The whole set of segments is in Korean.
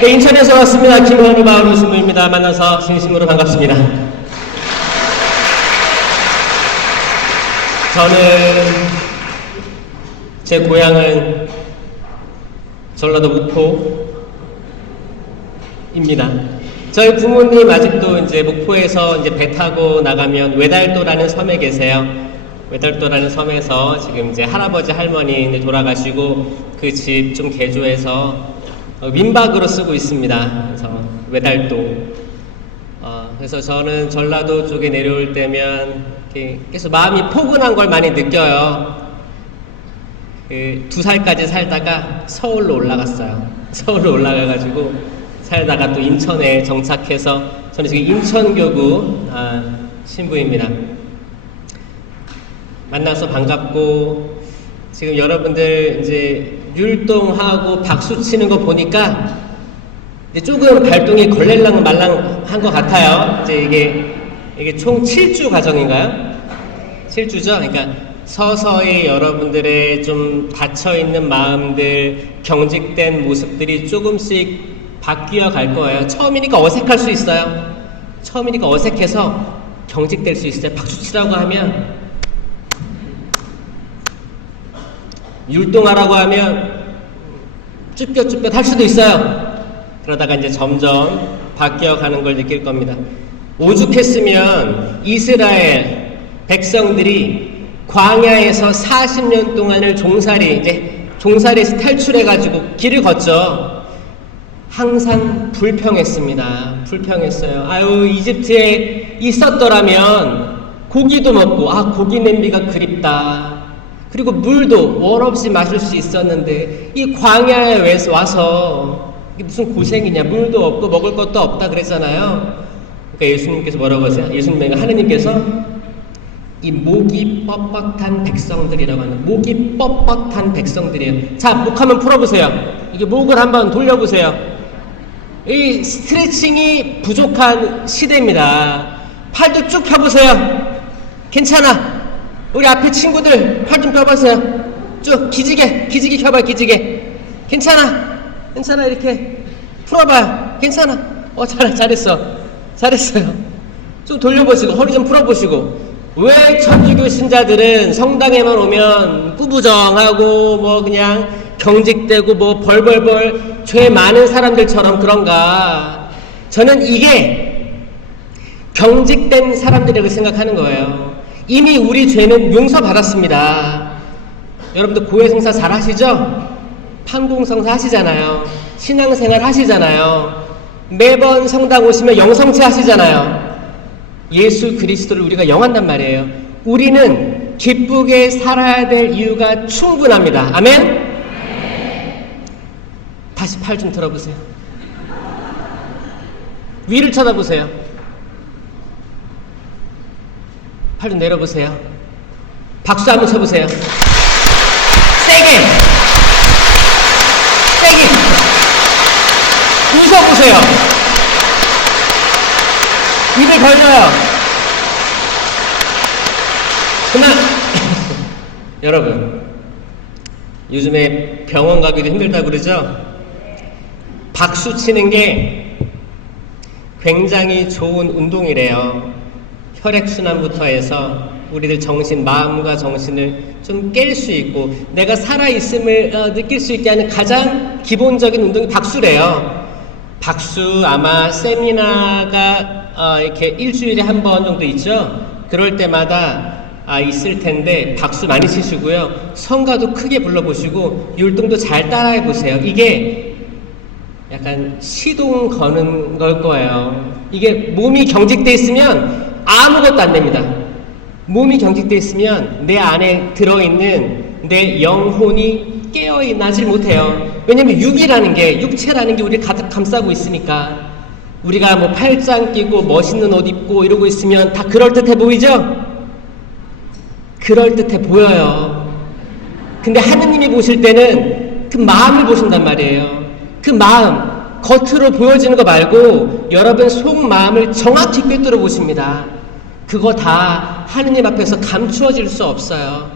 네, 인천에서 왔습니다. 김현우 마을우 신부입니다. 만나서 진심으로 반갑습니다. 저는 제 고향은 전라도 목포입니다. 저희 부모님 아직도 이제 목포에서 이제 배 타고 나가면 외달도라는 섬에 계세요. 외달도라는 섬에서 지금 이제 할아버지 할머니 이제 돌아가시고 그 집 좀 개조해서 민박으로 쓰고 있습니다. 그래서 외달도. 그래서 저는 전라도 쪽에 내려올 때면 계속 마음이 포근한 걸 많이 느껴요. 2살까지 살다가 서울로 올라갔어요. 서울로 올라가가지고 살다가 또 인천에 정착해서 저는 지금 인천교구 신부입니다. 만나서 반갑고 지금 여러분들 이제 율동하고 박수 치는 거 보니까 조금 발동이 걸렐랑 말랑 한 것 같아요. 이제 이게 총 7주 과정인가요? 7주죠? 그러니까 서서히 여러분들의 좀 닫혀있는 마음들, 경직된 모습들이 조금씩 바뀌어 갈 거예요. 처음이니까 어색할 수 있어요. 처음이니까 어색해서 경직될 수 있어요. 박수 치라고 하면, 율동하라고 하면 쭈뼛쭈뼛 할 수도 있어요. 그러다가 이제 점점 바뀌어 가는 걸 느낄 겁니다. 오죽했으면 이스라엘 백성들이 광야에서 40년 동안을 종살이에서 탈출해가지고 길을 걷죠. 항상 불평했습니다. 불평했어요. 아유, 이집트에 있었더라면 고기도 먹고, 고기 냄비가 그립다. 그리고 물도 원 없이 마실 수 있었는데 이 광야에 와서 이게 무슨 고생이냐. 물도 없고 먹을 것도 없다 그랬잖아요. 그러니까 예수님께서 뭐라고 하세요? 하느님께서 이 목이 뻣뻣한 백성들이라고 하는, 목이 뻣뻣한 백성들이에요. 자, 목 한번 풀어보세요. 이게 목을 한번 돌려보세요. 이 스트레칭이 부족한 시대입니다. 팔도 쭉 펴보세요. 괜찮아. 우리 앞에 친구들 팔 좀 펴보세요. 쭉 기지개 펴봐요. 기지개. 괜찮아. 이렇게 풀어봐요. 괜찮아. 잘했어요. 좀 돌려보시고 허리 좀 풀어보시고. 왜 천주교 신자들은 성당에만 오면 꾸부정하고 그냥 경직되고 벌벌벌 죄 많은 사람들처럼 그런가? 저는 이게 경직된 사람들이라고 생각하는 거예요. 이미 우리 죄는 용서받았습니다. 여러분들 고해성사 잘 하시죠? 판공성사 하시잖아요. 신앙생활 하시잖아요. 매번 성당 오시면 영성체 하시잖아요. 예수 그리스도를 우리가 영한단 말이에요. 우리는 기쁘게 살아야 될 이유가 충분합니다. 아멘? 다시 팔 좀 들어보세요. 위를 쳐다보세요. 팔 좀 내려보세요. 박수 한번 쳐보세요. 세게 웃어보세요. 입을 벌려요. 그러나 여러분, 요즘에 병원 가기도 힘들다고 그러죠? 박수 치는 게 굉장히 좋은 운동이래요. 혈액순환부터 해서 우리들 마음과 정신을 좀 깰 수 있고 내가 살아있음을 느낄 수 있게 하는 가장 기본적인 운동이 박수래요. 박수 아마 세미나가 이렇게 일주일에 한 번 정도 있죠. 그럴 때마다 있을 텐데 박수 많이 치시고요. 성가도 크게 불러보시고 율동도 잘 따라해 보세요. 이게 약간 시동 거는 걸 거예요. 이게 몸이 경직돼 있으면 아무것도 안 됩니다. 몸이 경직돼 있으면 내 안에 들어있는 내 영혼이 깨어나질 못해요. 왜냐면 육체라는 게 우리를 가득 감싸고 있으니까. 우리가 팔짱 끼고 멋있는 옷 입고 이러고 있으면 다 그럴듯해 보이죠? 그럴듯해 보여요. 근데 하느님이 보실 때는 그 마음을 보신단 말이에요. 그 마음, 겉으로 보여지는 거 말고 여러분 속마음을 정확히 꿰뚫어 보십니다. 그거 다 하느님 앞에서 감추어질 수 없어요.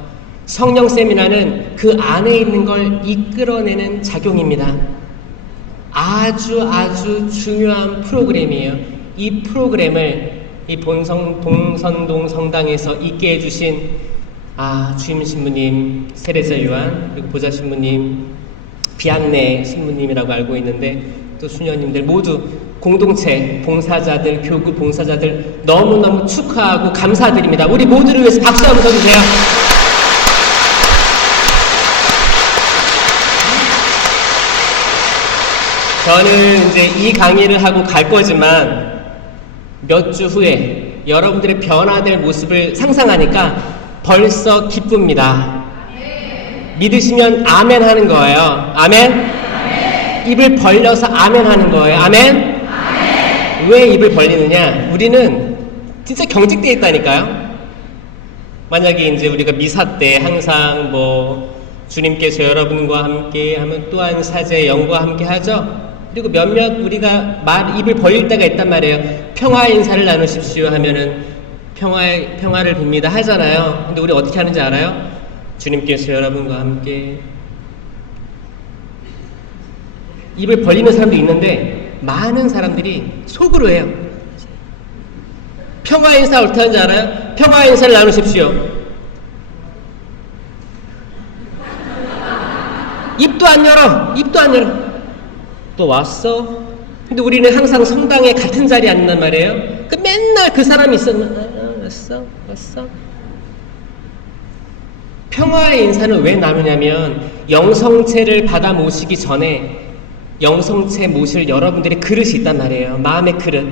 성령 세미나는 그 안에 있는 걸 이끌어내는 작용입니다. 아주 중요한 프로그램이에요. 이 프로그램을 이 동선동 성당에서 있게 해주신 주임 신부님 세례자 요한, 그리고 보좌 신부님 비앙네 신부님이라고 알고 있는데, 또 수녀님들 모두 공동체 봉사자들, 교구 봉사자들 너무너무 축하하고 감사드립니다. 우리 모두를 위해서 박수 한번 쳐주세요. 저는 이제 이 강의를 하고 갈 거지만 몇 주 후에 여러분들의 변화될 모습을 상상하니까 벌써 기쁩니다. 믿으시면 아멘 하는 거예요. 아멘? 입을 벌려서 아멘 하는 거예요. 아멘? 왜 입을 벌리느냐? 우리는 진짜 경직되어 있다니까요. 만약에 이제 우리가 미사 때 항상 주님께서 여러분과 함께 하면 또한 사제 영과 함께 하죠. 그리고 몇몇 우리가 입을 벌릴 때가 있단 말이에요. 평화 인사를 나누십시오 하면은 평화를 빕니다 하잖아요. 근데 우리 어떻게 하는지 알아요? 주님께서 여러분과 함께. 입을 벌리는 사람도 있는데 많은 사람들이 속으로 해요. 평화 인사 어떻게 하는지 알아요? 평화 인사를 나누십시오. 입도 안 열어. 또 왔어? 근데 우리는 항상 성당에 같은 자리에 앉는단 말이에요. 맨날 그 사람이 있으면 왔어. 평화의 인사는 왜 나누냐면 영성체를 받아 모시기 전에 영성체 모실 여러분들의 그릇이 있단 말이에요. 마음의 그릇.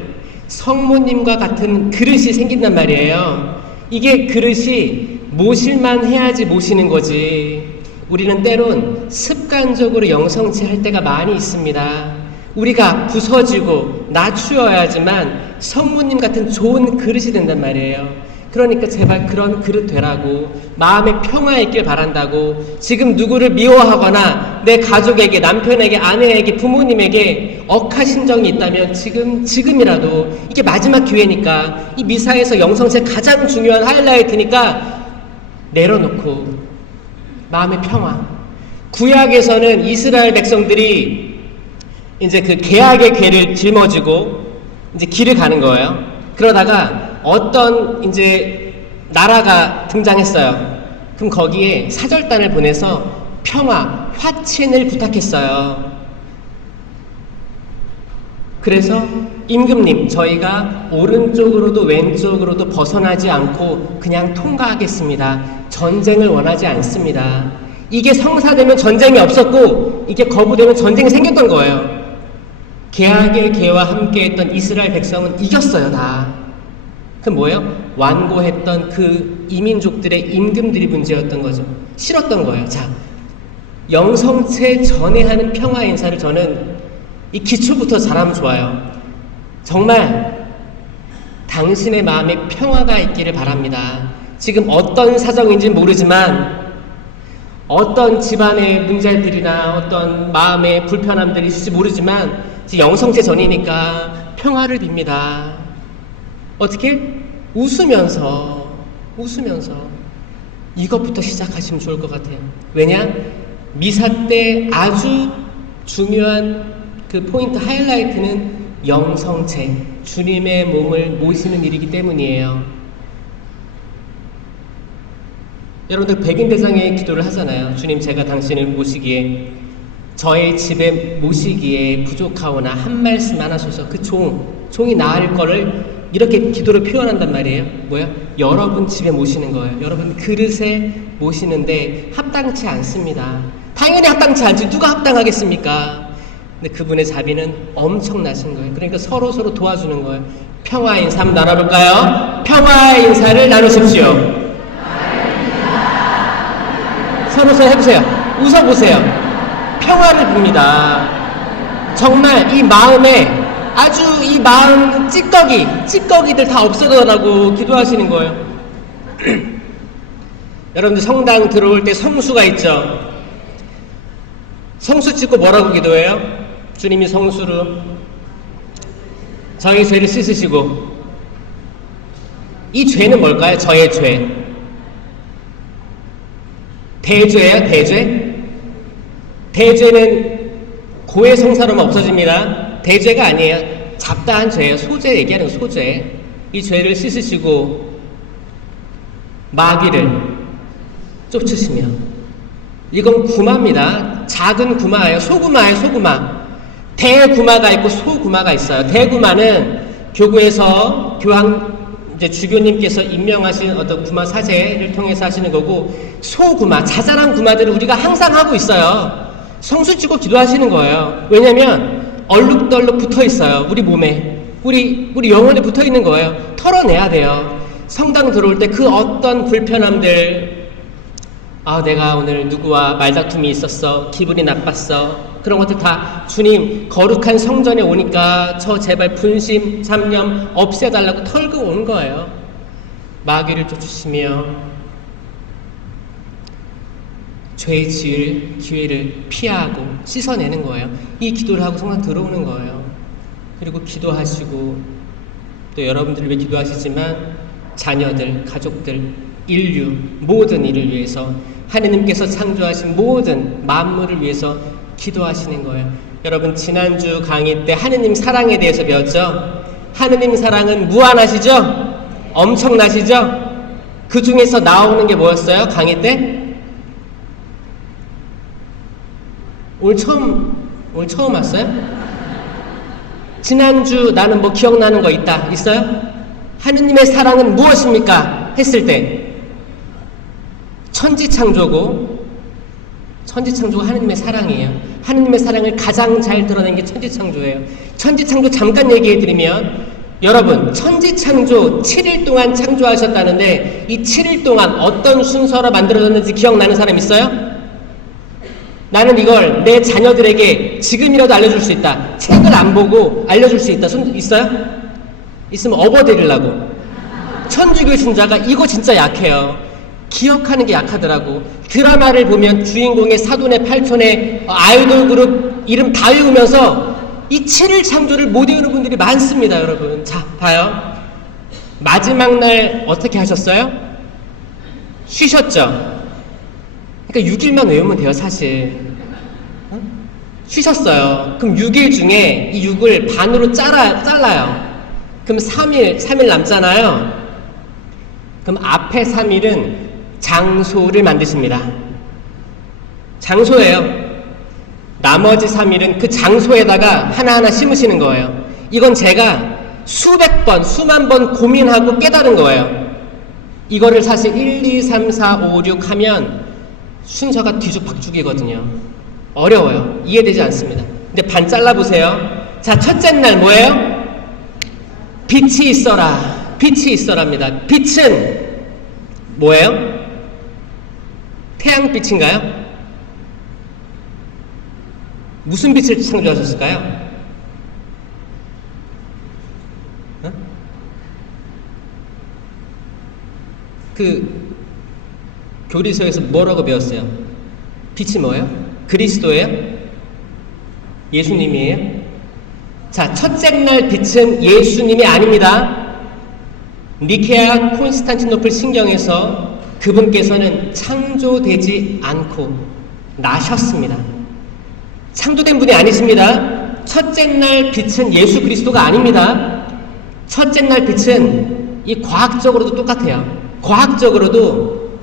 성모님과 같은 그릇이 생긴단 말이에요. 이게 그릇이 모실만 해야지 모시는 거지. 우리는 때론 습관적으로 영성체 할 때가 많이 있습니다. 우리가 부서지고 낮추어야지만 성모님 같은 좋은 그릇이 된단 말이에요. 그러니까 제발 그런 그릇 되라고, 마음의 평화 있길 바란다고. 지금 누구를 미워하거나 내 가족에게, 남편에게, 아내에게, 부모님에게 억하신 적이 있다면 지금이라도, 이게 마지막 기회니까, 이 미사에서 영성체 가장 중요한 하이라이트니까 내려놓고 마음의 평화. 구약에서는 이스라엘 백성들이 이제 그 계약의 궤를 짊어지고 이제 길을 가는 거예요. 그러다가 어떤 이제 나라가 등장했어요. 그럼 거기에 사절단을 보내서 평화, 화친을 부탁했어요. 그래서 임금님, 저희가 오른쪽으로도 왼쪽으로도 벗어나지 않고 그냥 통과하겠습니다. 전쟁을 원하지 않습니다. 이게 성사되면 전쟁이 없었고, 이게 거부되면 전쟁이 생겼던 거예요. 계약의 궤와 함께했던 이스라엘 백성은 이겼어요, 다. 그럼 뭐예요? 완고했던 그 이민족들의 임금들이 문제였던 거죠. 싫었던 거예요. 자, 영성체 전에 하는 평화 인사를 저는 이 기초부터 잘하면 좋아요. 정말 당신의 마음에 평화가 있기를 바랍니다. 지금 어떤 사정인지는 모르지만 어떤 집안의 문제들이나 어떤 마음의 불편함들이 있을지 모르지만 영성체 전이니까 평화를 빕니다. 어떻게? 웃으면서 이것부터 시작하시면 좋을 것 같아요. 왜냐? 미사 때 아주 중요한 그 포인트 하이라이트는 영성체, 주님의 몸을 모시는 일이기 때문이에요. 여러분들 백인대장의 기도를 하잖아요. 주님, 제가 당신을 모시기에, 저의 집에 모시기에 부족하오나 한 말씀 안 하셔서 그 종이 나을 거를 이렇게 기도를 표현한단 말이에요. 뭐야? 여러분 집에 모시는 거예요. 여러분 그릇에 모시는데 합당치 않습니다. 당연히 합당치 않지. 누가 합당하겠습니까? 근데 그분의 자비는 엄청나신 거예요. 그러니까 서로 도와주는 거예요. 평화 인사 한번 나눠볼까요? 평화의 인사를 나누십시오. 서로 해보세요. 웃어보세요. 평화를 빕니다. 정말 이 마음에 아주 이 마음 찌꺼기들 다 없어져라고 기도하시는 거예요. 여러분들 성당 들어올 때 성수가 있죠. 성수 찍고 뭐라고 기도해요? 주님이 성수로 저희 죄를 씻으시고. 이 죄는 뭘까요? 저의 죄. 대죄예요? 대죄? 대죄는 고해성사로만 없어집니다. 대죄가 아니에요. 잡다한 죄예요. 소죄 얘기하는 거, 소죄. 이 죄를 씻으시고 마귀를 쫓으시며, 이건 구마입니다. 작은 구마예요. 소구마예요. 소구마. 대구마가 있고 소구마가 있어요. 대구마는 교구에서 이제 주교님께서 임명하신 어떤 구마 사제를 통해서 하시는 거고, 소구마, 자잘한 구마들을 우리가 항상 하고 있어요. 성수 찍고 기도하시는 거예요. 왜냐면 얼룩덜룩 붙어 있어요. 우리 몸에. 우리 영혼에 붙어 있는 거예요. 털어내야 돼요. 성당 들어올 때 그 어떤 불편함들, 내가 오늘 누구와 말다툼이 있었어, 기분이 나빴어, 그런 것들 다 주님 거룩한 성전에 오니까 저 제발 분심, 잡념 없애달라고 털고 온 거예요. 마귀를 쫓으시며 죄 지을 기회를 피하고 씻어내는 거예요. 이 기도를 하고 성당 들어오는 거예요. 그리고 기도하시고, 또 여러분들을 위해 기도하시지만 자녀들, 가족들, 인류, 모든 이를 위해서, 하느님께서 창조하신 모든 만물을 위해서 기도하시는 거예요. 여러분, 지난주 강의 때 하느님 사랑에 대해서 배웠죠? 하느님 사랑은 무한하시죠? 엄청나시죠? 그 중에서 나오는 게 뭐였어요? 강의 때? 오늘 처음 왔어요? 지난주 나는 뭐 기억나는 거 있어요? 하느님의 사랑은 무엇입니까? 했을 때 천지창조가 하느님의 사랑이에요. 하느님의 사랑을 가장 잘 드러낸 게 천지창조예요. 천지창조 잠깐 얘기해드리면, 여러분, 천지창조 7일 동안 창조하셨다는데 이 7일 동안 어떤 순서로 만들어졌는지 기억나는 사람 있어요? 나는 이걸 내 자녀들에게 지금이라도 알려줄 수 있다. 책을 안 보고 알려줄 수 있다. 있어요? 있으면 업어드리려고. 천주교 신자가 이거 진짜 약해요. 기억하는 게 약하더라고. 드라마를 보면 주인공의 사돈의 팔촌의 아이돌 그룹 이름 다 외우면서 이 7일 창조를 못 외우는 분들이 많습니다, 여러분. 자, 봐요. 마지막 날 어떻게 하셨어요? 쉬셨죠? 그러니까 6일만 외우면 돼요, 사실. 쉬셨어요. 그럼 6일 중에 이 6을 반으로 잘라요. 그럼 3일 남잖아요. 그럼 앞에 3일은 장소를 만드십니다. 장소예요. 나머지 3일은 그 장소에다가 하나하나 심으시는 거예요. 이건 제가 수백 번, 수만 번 고민하고 깨달은 거예요. 이거를 사실 1, 2, 3, 4, 5, 6 하면 순서가 뒤죽박죽이거든요. 어려워요. 이해되지 않습니다. 근데 반 잘라보세요. 자, 첫째 날 뭐예요? 빛이 있어라. 빛이 있어랍니다. 빛은 뭐예요? 태양빛인가요? 무슨 빛을 창조하셨을까요? 교리서에서 뭐라고 배웠어요? 빛이 뭐예요? 그리스도예요? 예수님이에요? 자, 첫째 날 빛은 예수님이 아닙니다. 니케아 콘스탄티노플 신경에서 그분께서는 창조되지 않고 나셨습니다. 창조된 분이 아니십니다. 첫째 날 빛은 예수 그리스도가 아닙니다. 첫째 날 빛은 이 과학적으로도 똑같아요. 과학적으로도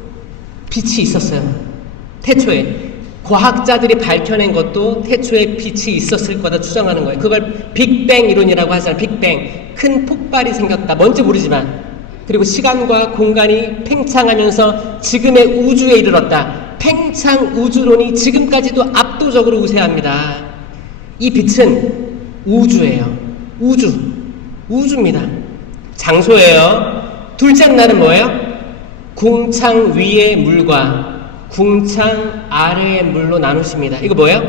빛이 있었어요. 태초에. 과학자들이 밝혀낸 것도 태초에 빛이 있었을 거다 추정하는 거예요. 그걸 빅뱅 이론이라고 하잖아요. 빅뱅. 큰 폭발이 생겼다. 뭔지 모르지만. 그리고 시간과 공간이 팽창하면서 지금의 우주에 이르렀다. 팽창 우주론이 지금까지도 압도적으로 우세합니다. 이 빛은 우주예요. 우주입니다. 장소예요. 둘째 날은 뭐예요? 궁창 위의 물과 궁창 아래의 물로 나누십니다. 이거 뭐예요?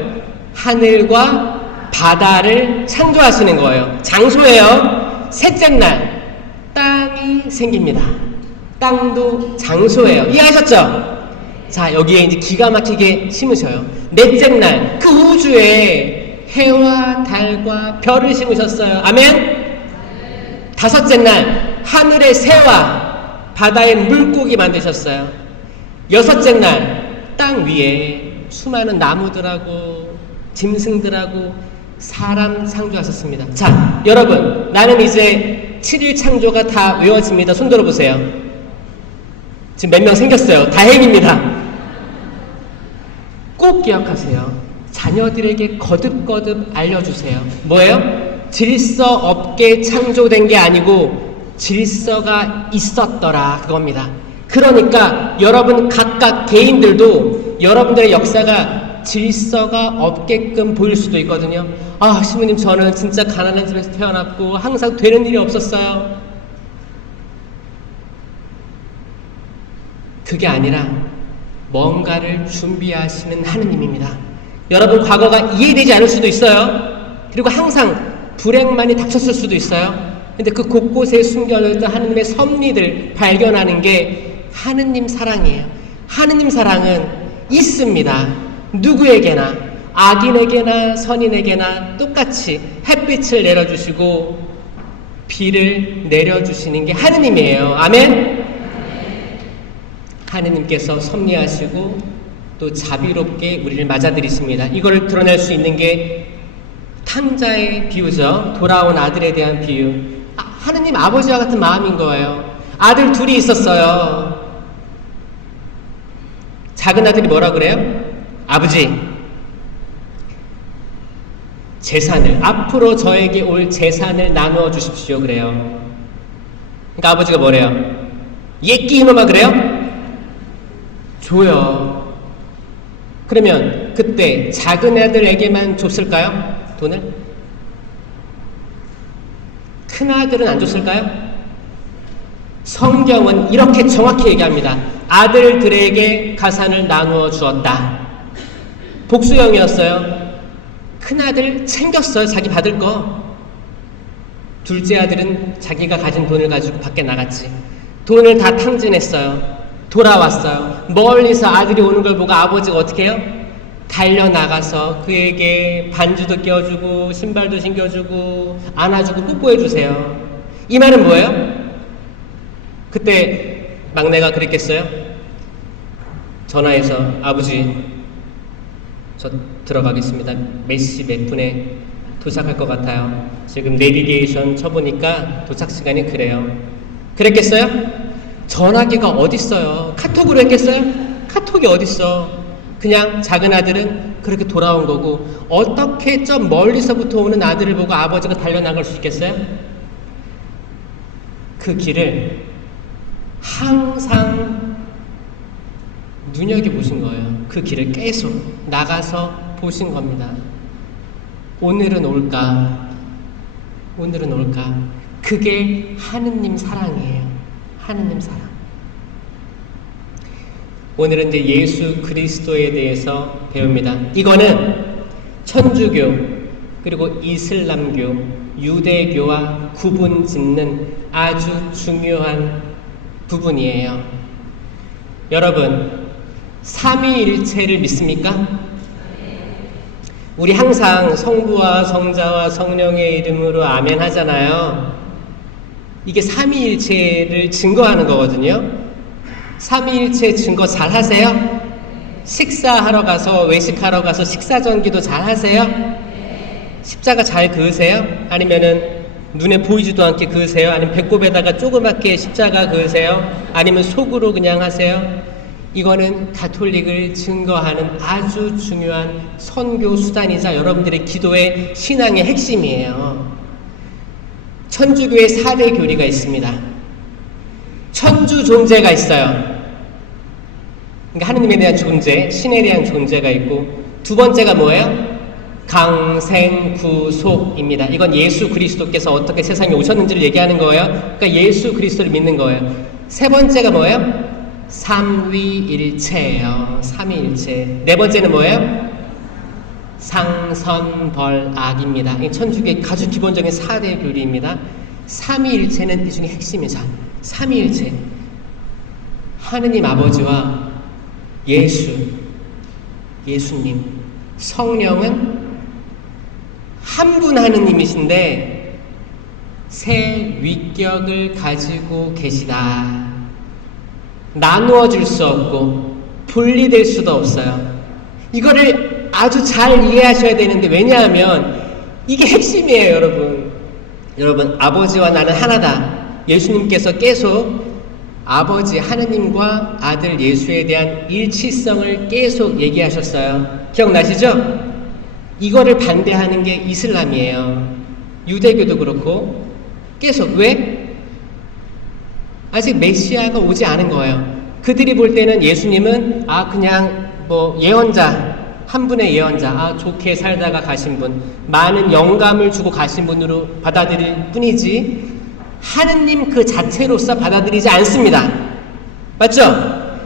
하늘과 바다를 창조하시는 거예요. 장소예요. 셋째 날 땅이 생깁니다. 땅도 장소예요. 이해하셨죠? 자, 여기에 이제 기가 막히게 심으셔요. 넷째 날 그 우주에 해와 달과 별을 심으셨어요. 아멘? 다섯째 날 하늘의 새와 바다의 물고기 만드셨어요. 여섯째 날 땅 위에 수많은 나무들하고 짐승들하고 사람 창조하셨습니다. 자, 여러분, 나는 이제 7일 창조가 다 외워집니다. 손 들어보세요. 지금 몇 명 생겼어요. 다행입니다. 꼭 기억하세요. 자녀들에게 거듭거듭 알려주세요. 뭐예요? 질서 없게 창조된 게 아니고 질서가 있었더라, 그겁니다. 그러니까 여러분 각각 개인들도 여러분들의 역사가 질서가 없게끔 보일 수도 있거든요. 아, 신부님, 저는 진짜 가난한 집에서 태어났고 항상 되는 일이 없었어요. 그게 아니라 뭔가를 준비하시는 하느님입니다. 여러분 과거가 이해되지 않을 수도 있어요. 그리고 항상 불행만이 닥쳤을 수도 있어요. 근데 그 곳곳에 숨겨졌던 하느님의 섭리들 발견하는 게 하느님 사랑이에요. 하느님 사랑은 있습니다. 누구에게나, 악인에게나 선인에게나 똑같이 햇빛을 내려주시고 비를 내려주시는 게 하느님이에요. 아멘? 하느님께서 섭리하시고 또 자비롭게 우리를 맞아들이십니다. 이걸 드러낼 수 있는 게 탕자의 비유죠. 돌아온 아들에 대한 비유. 하느님 아버지와 같은 마음인 거예요. 아들 둘이 있었어요. 작은 아들이 뭐라 그래요? 아버지, 재산을, 앞으로 저에게 올 재산을 나누어 주십시오 그래요. 그러니까 아버지가 뭐래요? 예끼 이놈아 그래요? 줘요. 그러면 그때 작은 아들에게만 줬을까요? 돈을? 큰 아들은 안 줬을까요? 성경은 이렇게 정확히 얘기합니다. 아들들에게 가산을 나누어 주었다. 복수형이었어요. 큰 아들 챙겼어요. 자기 받을 거. 둘째 아들은 자기가 가진 돈을 가지고 밖에 나갔지. 돈을 다 탕진했어요. 돌아왔어요. 멀리서 아들이 오는 걸 보고 아버지가 어떻게 해요? 달려나가서 그에게 반주도 껴주고 신발도 신겨주고 안아주고 뽀뽀해주세요. 이 말은 뭐예요? 그때 막내가 그랬겠어요? 전화해서 아버지, 저 들어가겠습니다. 몇 시 몇 분에 도착할 것 같아요. 지금 내비게이션 쳐보니까 도착 시간이 그래요. 그랬겠어요? 전화기가 어딨어요? 카톡으로 했겠어요? 카톡이 어딨어? 그냥 작은 아들은 그렇게 돌아온 거고, 어떻게 좀 멀리서부터 오는 아들을 보고 아버지가 달려나갈 수 있겠어요? 그 길을 항상 눈여겨보신 거예요. 그 길을 계속 나가서 보신 겁니다. 오늘은 올까? 오늘은 올까? 그게 하느님 사랑이에요. 하느님 사랑. 오늘은 이제 예수 그리스도에 대해서 배웁니다. 이거는 천주교, 그리고 이슬람교, 유대교와 구분 짓는 아주 중요한 부분이에요. 여러분, 삼위일체를 믿습니까? 우리 항상 성부와 성자와 성령의 이름으로 아멘 하잖아요. 이게 삼위일체를 증거하는 거거든요. 삼위일체 증거 잘 하세요? 식사하러 가서, 외식하러 가서 식사전기도 잘 하세요? 십자가 잘 그으세요? 아니면은 눈에 보이지도 않게 그으세요? 아니면 배꼽에다가 조그맣게 십자가 그으세요? 아니면 속으로 그냥 하세요? 이거는 가톨릭을 증거하는 아주 중요한 선교 수단이자 여러분들의 기도의 신앙의 핵심이에요. 천주교의 4대 교리가 있습니다. 천주 존재가 있어요. 그러니까 하느님에 대한 존재, 신에 대한 존재가 있고, 두 번째가 뭐예요? 강생구속입니다. 이건 예수 그리스도께서 어떻게 세상에 오셨는지를 얘기하는 거예요. 그러니까 예수 그리스도를 믿는 거예요. 세 번째가 뭐예요? 삼위일체예요. 삼위일체. 네 번째는 뭐예요? 상선벌악입니다. 천주교의 아주 기본적인 4대 교리입니다. 삼위일체는 이 중에 핵심이죠. 삼위일체. 하느님 아버지와 예수님, 성령은 한 분 하느님이신데 세 위격을 가지고 계시다. 나누어 줄 수 없고 분리될 수도 없어요. 이거를 아주 잘 이해하셔야 되는데, 왜냐하면 이게 핵심이에요, 여러분. 여러분, 아버지와 나는 하나다. 예수님께서 계속 아버지 하느님과 아들 예수에 대한 일치성을 계속 얘기하셨어요. 기억나시죠? 이거를 반대하는 게 이슬람이에요. 유대교도 그렇고. 계속. 왜? 아직 메시아가 오지 않은 거예요. 그들이 볼 때는 예수님은 그냥 예언자, 한 분의 예언자, 좋게 살다가 가신 분, 많은 영감을 주고 가신 분으로 받아들일 뿐이지 하느님 그 자체로서 받아들이지 않습니다. 맞죠?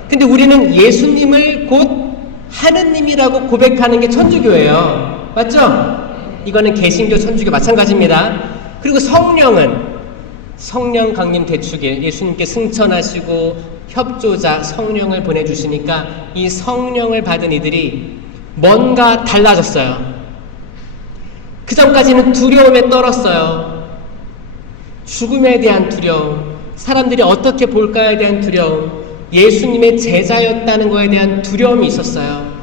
근데 우리는 예수님을 곧 하느님이라고 고백하는 게 천주교예요. 맞죠? 이거는 개신교, 천주교 마찬가지입니다. 그리고 성령은 성령 강림 대축일, 예수님께 승천하시고 협조자 성령을 보내주시니까 이 성령을 받은 이들이 뭔가 달라졌어요. 그 전까지는 두려움에 떨었어요. 죽음에 대한 두려움, 사람들이 어떻게 볼까에 대한 두려움, 예수님의 제자였다는 것에 대한 두려움이 있었어요.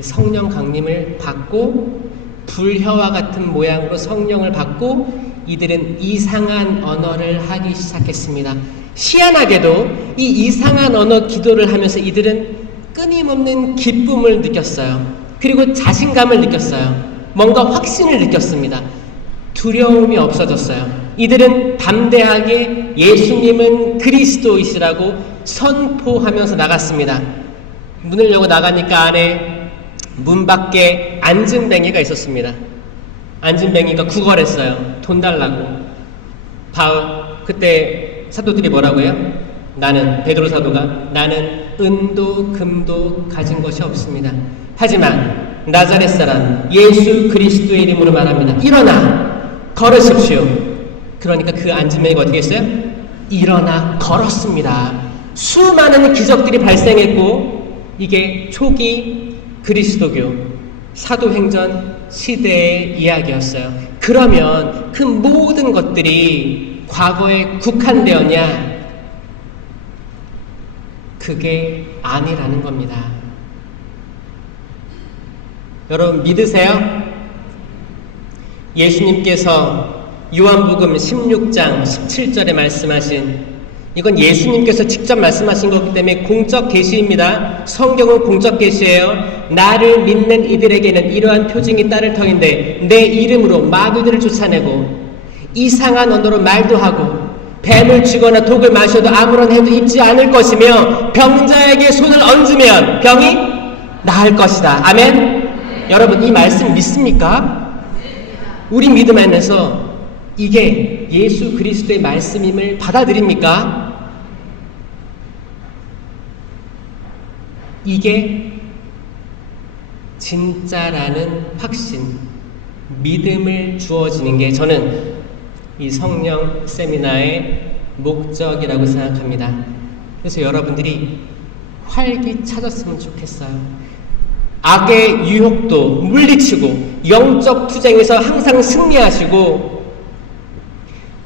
성령 강림을 받고 불혀와 같은 모양으로 성령을 받고 이들은 이상한 언어를 하기 시작했습니다. 희한하게도 이 이상한 언어 기도를 하면서 이들은 끊임없는 기쁨을 느꼈어요. 그리고 자신감을 느꼈어요. 뭔가 확신을 느꼈습니다. 두려움이 없어졌어요. 이들은 담대하게 예수님은 그리스도이시라고 선포하면서 나갔습니다. 문을 열고 나가니까 안에 문 밖에 안진뱅이가 있었습니다. 안진뱅이가 구걸했어요. 돈 달라고. 그때 사도들이 뭐라고 해요? 베드로 사도가 나는 은도 금도 가진 것이 없습니다. 하지만 나자렛 사람 예수 그리스도의 이름으로 말합니다. 일어나 걸으십시오. 그러니까 그 안진뱅이가 어떻게 했어요? 일어나 걸었습니다. 수많은 기적들이 발생했고 이게 초기 그리스도교 사도행전 시대의 이야기였어요. 그러면 그 모든 것들이 과거에 국한되었냐? 그게 아니라는 겁니다. 여러분 믿으세요? 예수님께서 요한복음 16장 17절에 말씀하신, 이건 예수님께서 직접 말씀하신 거기 때문에 공적 계시입니다. 성경은 공적 계시예요. 나를 믿는 이들에게는 이러한 표징이 따를 터인데 내 이름으로 마귀들을 쫓아내고 이상한 언어로 말도 하고 뱀을 쥐거나 독을 마셔도 아무런 해도 입지 않을 것이며 병자에게 손을 얹으면 병이 나을 것이다. 아멘? 여러분 이 말씀 믿습니까? 우리 믿음 안에서 이게 예수 그리스도의 말씀임을 받아들입니까? 이게 진짜라는 확신, 믿음을 주어지는 게 저는 이 성령 세미나의 목적이라고 생각합니다. 그래서 여러분들이 활기차졌으면 좋겠어요. 악의 유혹도 물리치고 영적 투쟁에서 항상 승리하시고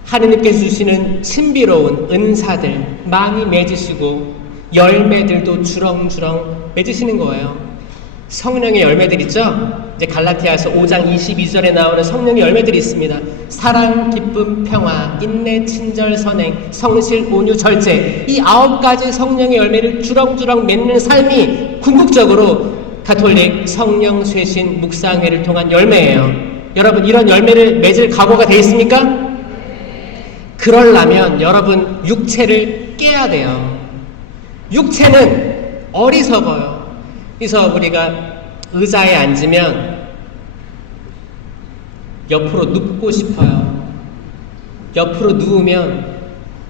하느님께서 주시는 신비로운 은사들 많이 맺으시고 열매들도 주렁주렁 맺으시는 거예요. 성령의 열매들 있죠? 이제 갈라디아서 5장 22절에 나오는 성령의 열매들이 있습니다. 사랑, 기쁨, 평화, 인내, 친절, 선행, 성실, 온유, 절제, 이 9가지 성령의 열매를 주렁주렁 맺는 삶이 궁극적으로 가톨릭 성령 쇄신 묵상회를 통한 열매예요. 여러분 이런 열매를 맺을 각오가 돼 있습니까? 그러려면 여러분 육체를 깨야 돼요. 육체는 어리석어요. 그래서 우리가 의자에 앉으면 옆으로 눕고 싶어요. 옆으로 누우면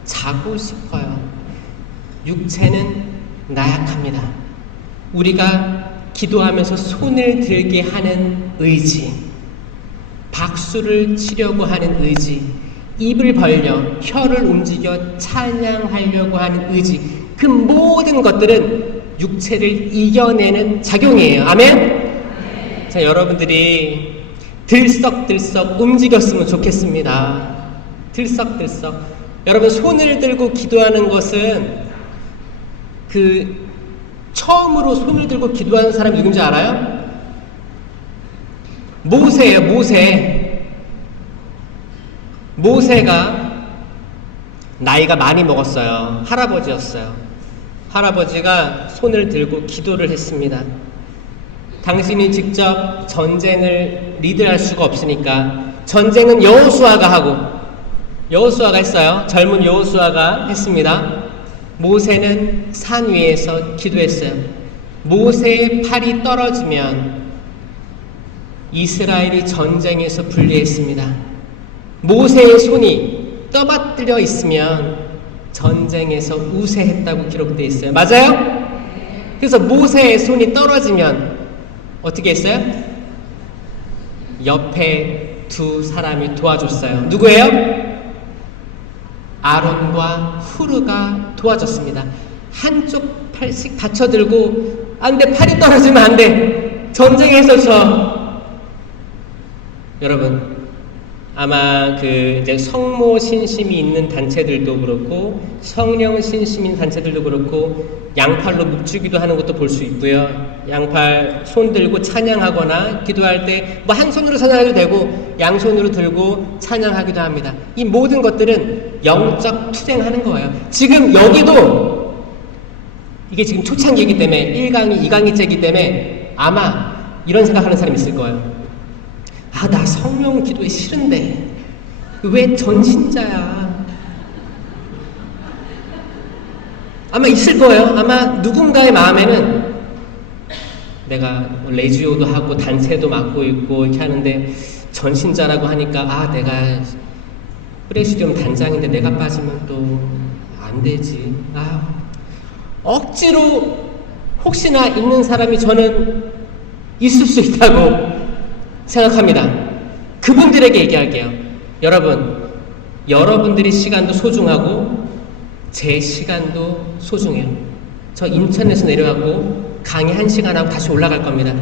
자고 싶어요. 육체는 나약합니다. 우리가 기도하면서 손을 들게 하는 의지, 박수를 치려고 하는 의지, 입을 벌려 혀를 움직여 찬양하려고 하는 의지, 그 모든 것들은 육체를 이겨내는 작용이에요. 아멘? 자, 여러분들이 들썩들썩 움직였으면 좋겠습니다. 들썩들썩. 여러분 손을 들고 기도하는 것은 처음으로 손을 들고 기도하는 사람이 누군지 알아요? 모세예요, 모세. 모세가 나이가 많이 먹었어요. 할아버지였어요. 할아버지가 손을 들고 기도를 했습니다. 당신이 직접 전쟁을 리드할 수가 없으니까 전쟁은 여호수아가 하고, 여호수아가 했어요. 젊은 여호수아가 했습니다. 모세는 산 위에서 기도했어요. 모세의 팔이 떨어지면 이스라엘이 전쟁에서 불리했습니다. 모세의 손이 떠받들여 있으면 전쟁에서 우세했다고 기록되어 있어요. 맞아요? 그래서 모세의 손이 떨어지면 어떻게 했어요? 옆에 두 사람이 도와줬어요. 누구예요? 아론과 후르가 도와줬습니다. 한쪽 팔씩 받쳐들고, 안 돼, 팔이 떨어지면 안 돼, 전쟁에서 져. 여러분, 아마 이제 성모 신심이 있는 단체들도 그렇고, 성령 신심이 있는 단체들도 그렇고, 양팔로 묵주기도 하는 것도 볼 수 있고요. 양팔 손 들고 찬양하거나 기도할 때 뭐 한 손으로 찬양해도 되고 양손으로 들고 찬양하기도 합니다. 이 모든 것들은 영적 투쟁하는 거예요. 지금 여기도 이게 지금 초창기이기 때문에 1강이 2강이째이기 때문에 아마 이런 생각하는 사람이 있을 거예요. 아, 나 성령 기도에 싫은데 왜 전신자야? 아마 있을 거예요. 아마 누군가의 마음에는 내가 레지오도 하고 단체도 맡고 있고 이렇게 하는데 전신자라고 하니까, 아, 내가 프레시디움 단장인데 내가 빠지면 또 안 되지. 아, 억지로 혹시나 있는 사람이 저는 있을 수 있다고 생각합니다. 그분들에게 얘기할게요. 여러분, 여러분들의 시간도 소중하고 제 시간도 소중해요. 저 인천에서 내려가고 강의 1시간 하고 다시 올라갈 겁니다.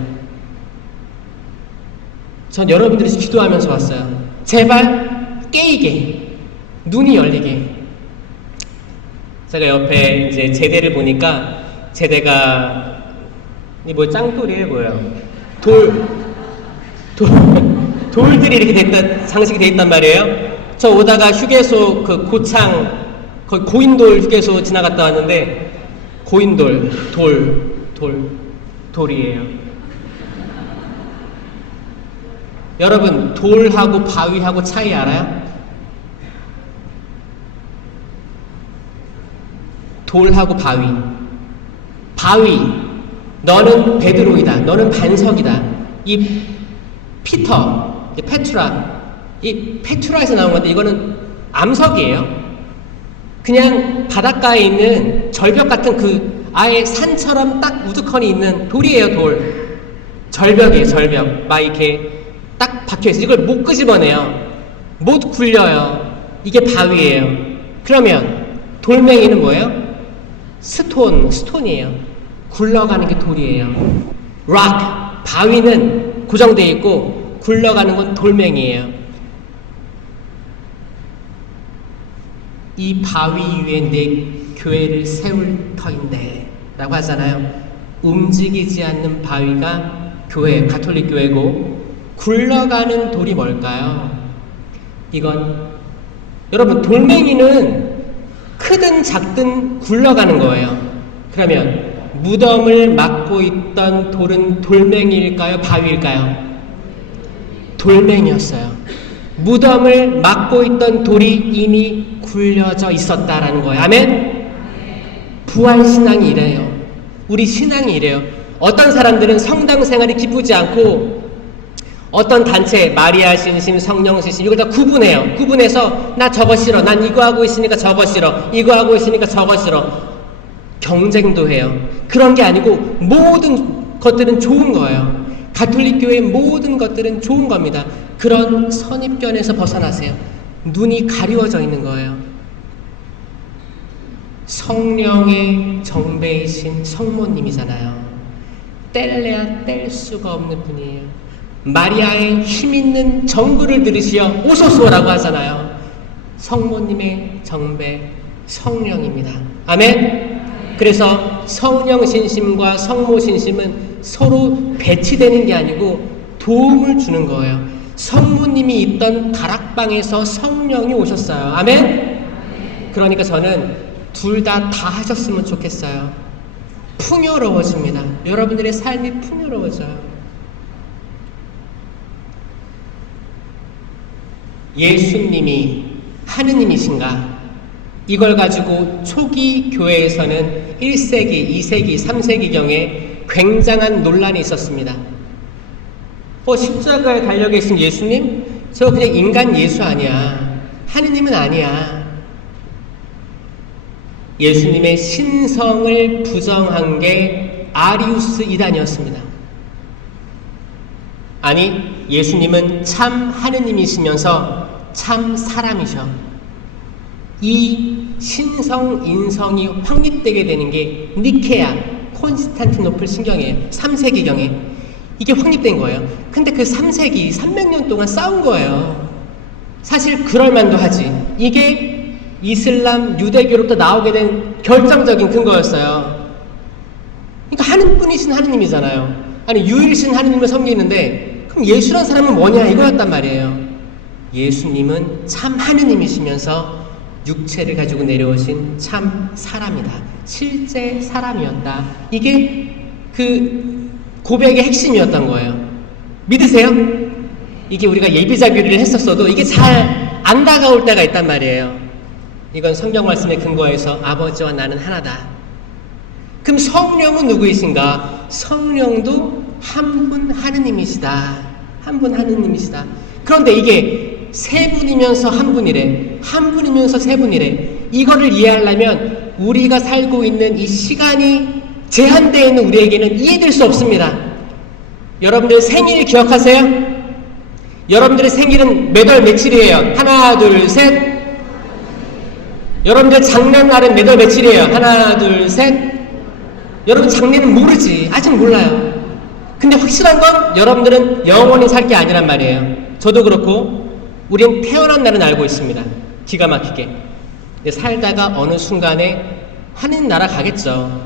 전 여러분들이 기도하면서 왔어요. 제발 깨이게, 눈이 열리게. 제가 옆에 이제 제대를 보니까, 제대가 뭐 짱돌이에요, 뭐예요? 돌들이 이렇게 됐다, 장식이 돼 있단 말이에요. 저 오다가 휴게소 그 고창, 거기 고인돌 휴게소 지나갔다 왔는데, 고인돌, 돌이에요. 여러분, 돌하고 바위하고 차이 알아요? 돌하고 바위, 너는 베드로이다, 너는 반석이다. 이 피터, 페트라, 이 페트라에서 나온 건데 이거는 암석이에요. 그냥 바닷가에 있는 절벽 같은 그 아예 산처럼 딱 우두커니 있는 돌이에요. 돌, 절벽이에요. 절벽 막 이렇게 딱 박혀있어요. 이걸 못 끄집어내요. 못 굴려요. 이게 바위예요. 그러면 돌멩이는 뭐예요? 스톤이에요. 굴러가는 게 돌이에요. rock, 바위는 고정되어 있고 굴러가는 건 돌멩이에요. 이 바위 위에 내 교회를 세울 터인데 라고 하잖아요. 움직이지 않는 바위가 교회, 가톨릭 교회고, 굴러가는 돌이 뭘까요? 이건, 여러분, 돌멩이는 크든 작든 굴러가는 거예요. 그러면 무덤을 막고 있던 돌은 돌멩이일까요? 바위일까요? 돌멩이였어요. 무덤을 막고 있던 돌이 이미 굴려져 있었다라는 거예요. 아멘? 부활신앙이 이래요. 우리 신앙이 이래요. 어떤 사람들은 성당 생활이 기쁘지 않고 어떤 단체, 마리아 신심, 성령 신심, 이걸 다 구분해요. 구분해서 나 저거 싫어, 난 이거 하고 있으니까 저거 싫어, 이거 하고 있으니까 저거 싫어. 경쟁도 해요. 그런 게 아니고 모든 것들은 좋은 거예요. 가톨릭 교회의 모든 것들은 좋은 겁니다. 그런 선입견에서 벗어나세요. 눈이 가리워져 있는 거예요. 성령의 정배이신 성모님이잖아요. 뗄래야 뗄 수가 없는 분이에요. 마리아의 힘있는 정구를 들으시어 오소서라고 하잖아요. 성모님의 정배 성령입니다. 아멘. 그래서 성령 신심과 성모 신심은 서로 배치되는 게 아니고 도움을 주는 거예요. 성모님이 있던 다락방에서 성령이 오셨어요. 아멘? 그러니까 저는 둘 다 하셨으면 좋겠어요. 풍요로워집니다. 여러분들의 삶이 풍요로워져요. 예수님이 하느님이신가? 이걸 가지고 초기 교회에서는 1세기, 2세기, 3세기경에 굉장한 논란이 있었습니다. 십자가에 달려계신 예수님? 저 그냥 인간 예수 아니야. 하느님은 아니야. 예수님의 신성을 부정한 게 아리우스 이단이었습니다. 아니, 예수님은 참 하느님이시면서 참 사람이셔. 이 신성, 인성이 확립되게 되는 게 니케아, 콘스탄티노플 신경이에요. 3세기경에. 이게 확립된 거예요. 근데 그 3세기, 300년 동안 싸운 거예요. 사실 그럴만도 하지. 이게 이슬람, 유대교로부터 나오게 된 결정적인 근거였어요. 그러니까 하느님뿐이신 하느님이잖아요. 아니, 유일신 하느님을 섬기는데 그럼 예수란 사람은 뭐냐 이거였단 말이에요. 예수님은 참 하느님이시면서 육체를 가지고 내려오신 참 사람이다. 실제 사람이었다. 이게 그 고백의 핵심이었던 거예요. 믿으세요? 이게 우리가 예비자비를 했었어도 이게 잘 안 다가올 때가 있단 말이에요. 이건 성경 말씀에 근거해서 아버지와 나는 하나다. 그럼 성령은 누구이신가? 성령도 한 분 하느님이시다. 한 분 하느님이시다. 그런데 이게 세 분이면서 한 분이래. 한 분이면서 세 분이래. 이거를 이해하려면 우리가 살고 있는 이 시간이 제한되어 있는 우리에게는 이해될 수 없습니다. 여러분들 생일 기억하세요? 여러분들의 생일은 몇 월 며칠이에요? 하나, 둘, 셋. 여러분들 장난날은 몇 월 며칠이에요? 하나, 둘, 셋. 여러분 장래는 모르지. 아직 몰라요. 근데 확실한 건 여러분들은 영원히 살 게 아니란 말이에요. 저도 그렇고 우린 태어난 날은 알고 있습니다. 기가 막히게. 근데 살다가 어느 순간에 하느님 나라 가겠죠.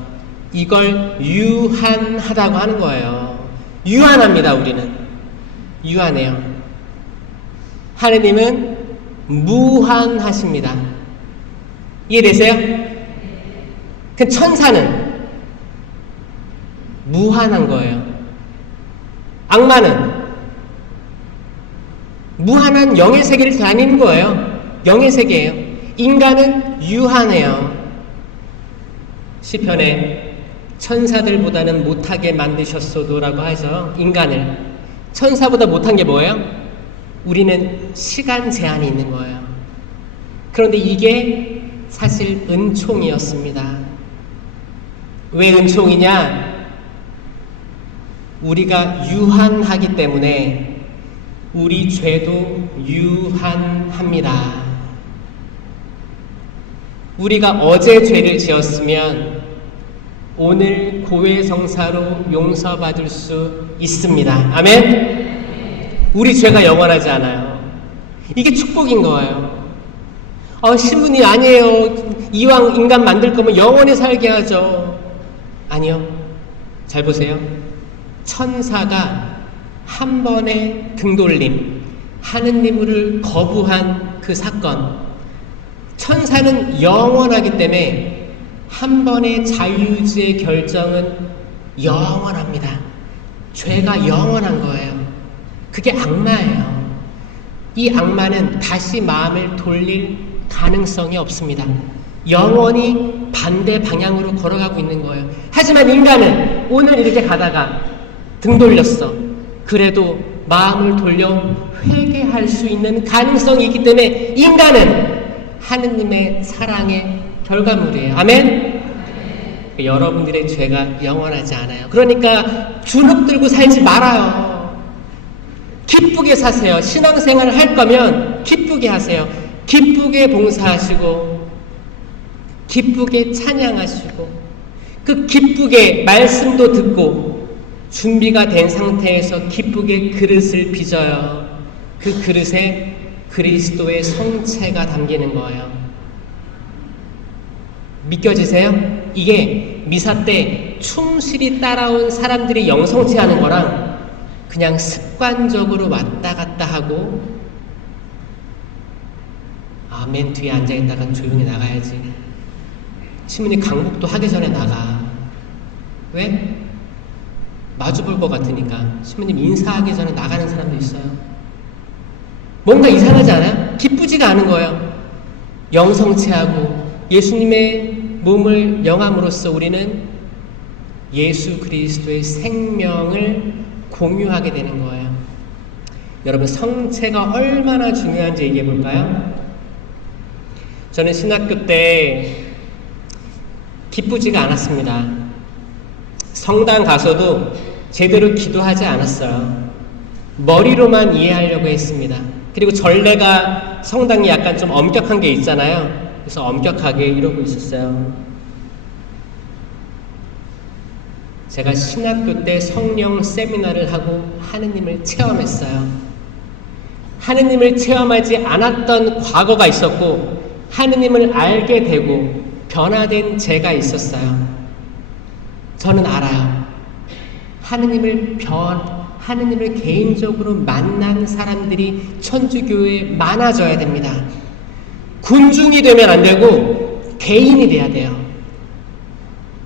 이걸 유한하다고 하는 거예요. 유한합니다. 우리는 유한해요. 하느님은 무한하십니다. 이해되세요? 그 천사는 무한한 거예요. 악마는 무한한 영의 세계를 다니는 거예요. 영의 세계예요. 인간은 유한해요. 시편에 천사들보다는 못하게 만드셨어도 라고 하죠. 인간을. 천사보다 못한 게 뭐예요? 우리는 시간 제한이 있는 거예요. 그런데 이게 사실 은총이었습니다. 왜 은총이냐? 우리가 유한하기 때문에 우리 죄도 유한합니다. 우리가 어제 죄를 지었으면 오늘 고해성사로 용서받을 수 있습니다. 아멘? 우리 죄가 영원하지 않아요. 이게 축복인 거예요. 신분이 아니에요. 이왕 인간 만들 거면 영원히 살게 하죠. 아니요. 잘 보세요. 천사가 한 번의 등돌림, 하느님을 거부한 그 사건, 천사는 영원하기 때문에 한 번의 자유의지의 결정은 영원합니다. 죄가 영원한 거예요. 그게 악마예요. 이 악마는 다시 마음을 돌릴 가능성이 없습니다. 영원히 반대 방향으로 걸어가고 있는 거예요. 하지만 인간은 오늘 이렇게 가다가 등 돌렸어. 그래도 마음을 돌려 회개할 수 있는 가능성이 있기 때문에 인간은 하느님의 사랑의 결과물이에요. 아멘? 여러분들의 죄가 영원하지 않아요. 그러니까 주눅 들고 살지 말아요. 기쁘게 사세요. 신앙생활을 할 거면 기쁘게 하세요. 기쁘게 봉사하시고 기쁘게 찬양하시고 그 기쁘게 말씀도 듣고 준비가 된 상태에서 기쁘게 그릇을 빚어요. 그 그릇에 그리스도의 성체가 담기는 거예요. 믿겨지세요? 이게 미사 때 충실히 따라온 사람들이 영성체하는 거랑 그냥 습관적으로 왔다 갔다 하고 맨 뒤에 앉아있다가 조용히 나가야지. 신부님 강복도 하기 전에 나가. 왜? 마주볼 것 같으니까. 신부님 인사하기 전에 나가는 사람도 있어요. 뭔가 이상하지 않아요? 기쁘지가 않은 거예요. 영성체하고 예수님의 몸을 영함으로써 우리는 예수 그리스도의 생명을 공유하게 되는 거예요. 여러분, 성체가 얼마나 중요한지 얘기해 볼까요? 저는 신학교 때 기쁘지가 않았습니다. 성당 가서도 제대로 기도하지 않았어요. 머리로만 이해하려고 했습니다. 그리고 전례가 성당이 약간 좀 엄격한 게 있잖아요. 그래서 엄격하게 이러고 있었어요. 제가 신학교 때 성령 세미나를 하고 하느님을 체험했어요. 하느님을 체험하지 않았던 과거가 있었고 하느님을 알게 되고 변화된 제가 있었어요. 저는 알아요. 하느님을 개인적으로 만난 사람들이 천주교에 많아져야 됩니다. 군중이 되면 안 되고 개인이 돼야 돼요.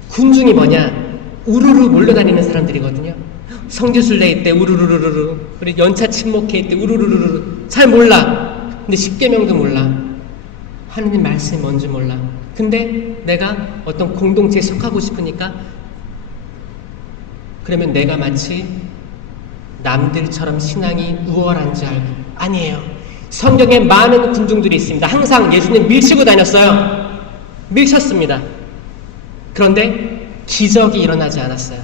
군중이 뭐냐? 우르르 몰려다니는 사람들이거든요. 성지순례회 때 우르르르르, 우리 연차 친목회 때 우르르르르. 잘 몰라. 근데 십계명도 몰라. 하느님 말씀이 뭔지 몰라. 근데 내가 어떤 공동체에 속하고 싶으니까 그러면 내가 마치 남들처럼 신앙이 우월한 줄 알고. 아니에요. 성경에 많은 군중들이 있습니다. 항상 예수님 밀치고 다녔어요. 밀쳤습니다. 그런데 기적이 일어나지 않았어요.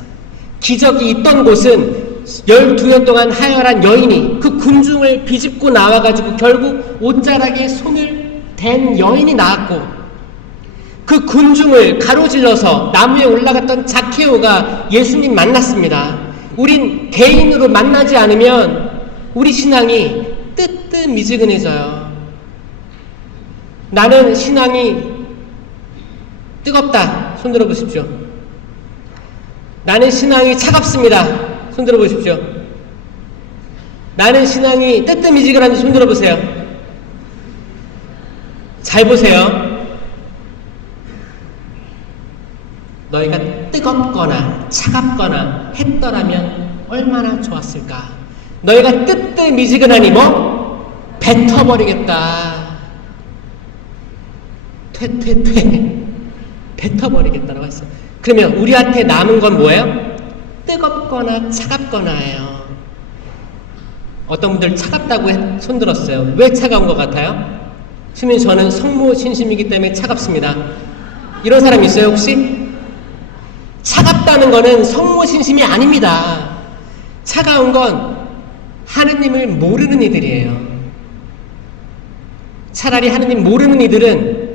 기적이 있던 곳은 12년 동안 하혈한 여인이 그 군중을 비집고 나와가지고 결국 옷자락에 손을 댄 여인이 나왔고, 그 군중을 가로질러서 나무에 올라갔던 자케오가 예수님 만났습니다. 우린 개인으로 만나지 않으면 우리 신앙이 뜨뜻미지근해져요. 나는 신앙이 뜨겁다. 손 들어보십시오. 나는 신앙이 차갑습니다. 손 들어보십시오. 나는 신앙이 뜨뜻미지근한지 손 들어보세요. 잘 보세요. 너희가 뜨겁거나 차갑거나 했더라면 얼마나 좋았을까. 너희가 뜨뜻미지근하니 뭐? 뱉어버리겠다. 뱉어버리겠다라고 했어요. 그러면 우리한테 남은 건 뭐예요? 뜨겁거나 차갑거나예요. 어떤 분들 차갑다고 손들었어요. 왜 차가운 것 같아요? 신부님, 저는 성모신심이기 때문에 차갑습니다. 이런 사람 있어요 혹시? 차갑다는 거는 성모신심이 아닙니다. 차가운 건 하느님을 모르는 이들이에요. 차라리 하느님 모르는 이들은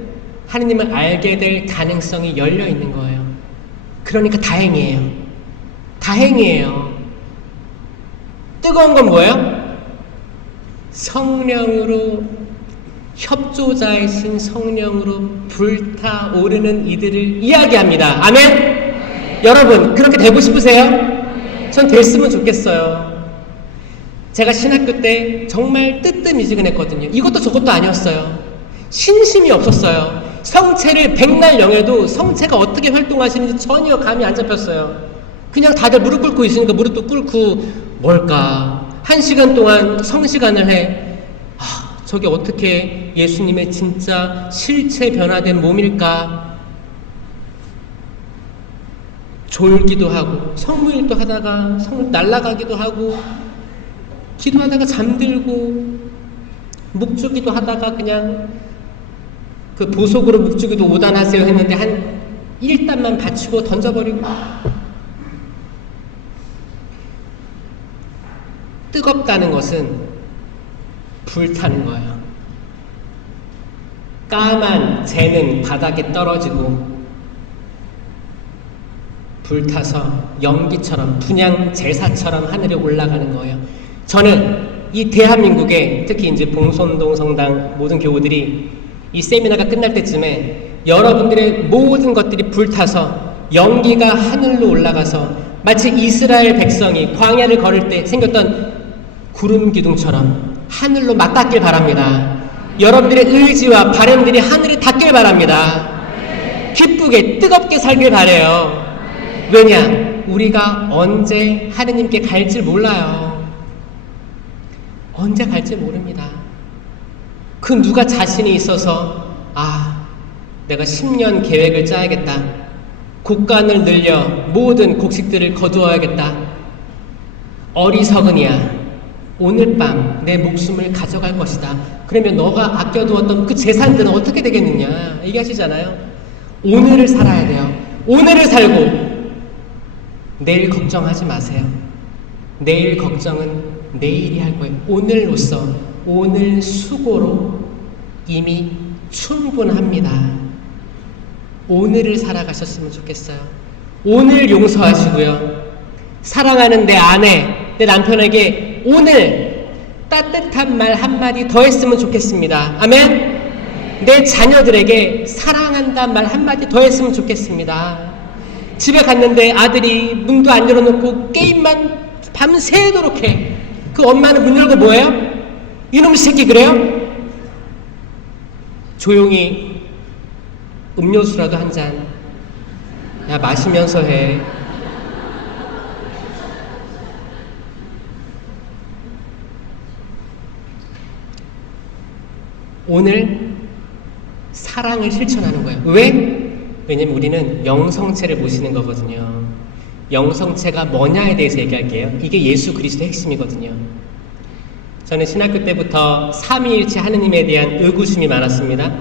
하느님을 알게 될 가능성이 열려 있는 거예요. 그러니까 다행이에요. 다행이에요. 뜨거운 건 뭐예요? 성령으로, 협조자이신 성령으로 불타오르는 이들을 이야기합니다. 아멘? 여러분, 그렇게 되고 싶으세요? 전 됐으면 좋겠어요. 제가 신학교 때 정말 뜨뜻미지근했거든요. 이것도 저것도 아니었어요. 신심이 없었어요. 성체를 백날 영해도 성체가 어떻게 활동하시는지 전혀 감이 안 잡혔어요. 그냥 다들 무릎 꿇고 있으니까 무릎도 꿇고, 뭘까? 1시간 동안 성시간을 해. 저게 어떻게 예수님의 진짜 실체 변화된 몸일까? 졸기도 하고, 성무일도 하다가 성물 날아가기도 하고, 기도하다가 잠들고, 묵주기도 하다가 그냥 그 보석으로 묵주기도 5단 하세요 했는데 한 1단만 받치고 던져버리고. 뜨겁다는 것은 불타는 거예요. 까만 재는 바닥에 떨어지고 불타서 연기처럼, 분향 제사처럼 하늘에 올라가는 거예요. 저는 이 대한민국에, 특히 이제 봉선동 성당 모든 교우들이 이 세미나가 끝날 때쯤에 여러분들의 모든 것들이 불타서 연기가 하늘로 올라가서 마치 이스라엘 백성이 광야를 걸을 때 생겼던 구름 기둥처럼 하늘로 맞닿길 바랍니다. 여러분들의 의지와 바람들이 하늘에 닿길 바랍니다. 기쁘게 뜨겁게 살길 바라요. 왜냐? 우리가 언제 하느님께 갈지 몰라요. 언제 갈지 모릅니다. 그 누가 자신이 있어서 내가 10년 계획을 짜야겠다. 곡간을 늘려 모든 곡식들을 거두어야겠다. 어리석은이야. 오늘 밤 내 목숨을 가져갈 것이다. 그러면 너가 아껴두었던 그 재산들은 어떻게 되겠느냐 얘기하시잖아요. 오늘을 살아야 돼요. 오늘을 살고 내일 걱정하지 마세요. 내일 걱정은 내일이 할 거예요. 오늘로써 오늘 수고로 이미 충분합니다. 오늘을 살아가셨으면 좋겠어요. 오늘 용서하시고요. 사랑하는 내 아내, 내 남편에게 오늘 따뜻한 말 한마디 더 했으면 좋겠습니다. 아멘? 내 자녀들에게 사랑한다 말 한마디 더 했으면 좋겠습니다. 집에 갔는데 아들이 문도 안 열어놓고 게임만 밤새도록 해. 그 엄마는 문 열고 뭐예요? 이놈의 새끼 그래요? 조용히 음료수라도 한 잔. 야, 마시면서 해. 오늘 사랑을 실천하는 거예요. 왜? 왜냐면 우리는 영성체를 모시는 거거든요. 영성체가 뭐냐에 대해서 얘기할게요. 이게 예수 그리스도의 핵심이거든요. 저는 신학교 때부터 삼위일체 하느님에 대한 의구심이 많았습니다.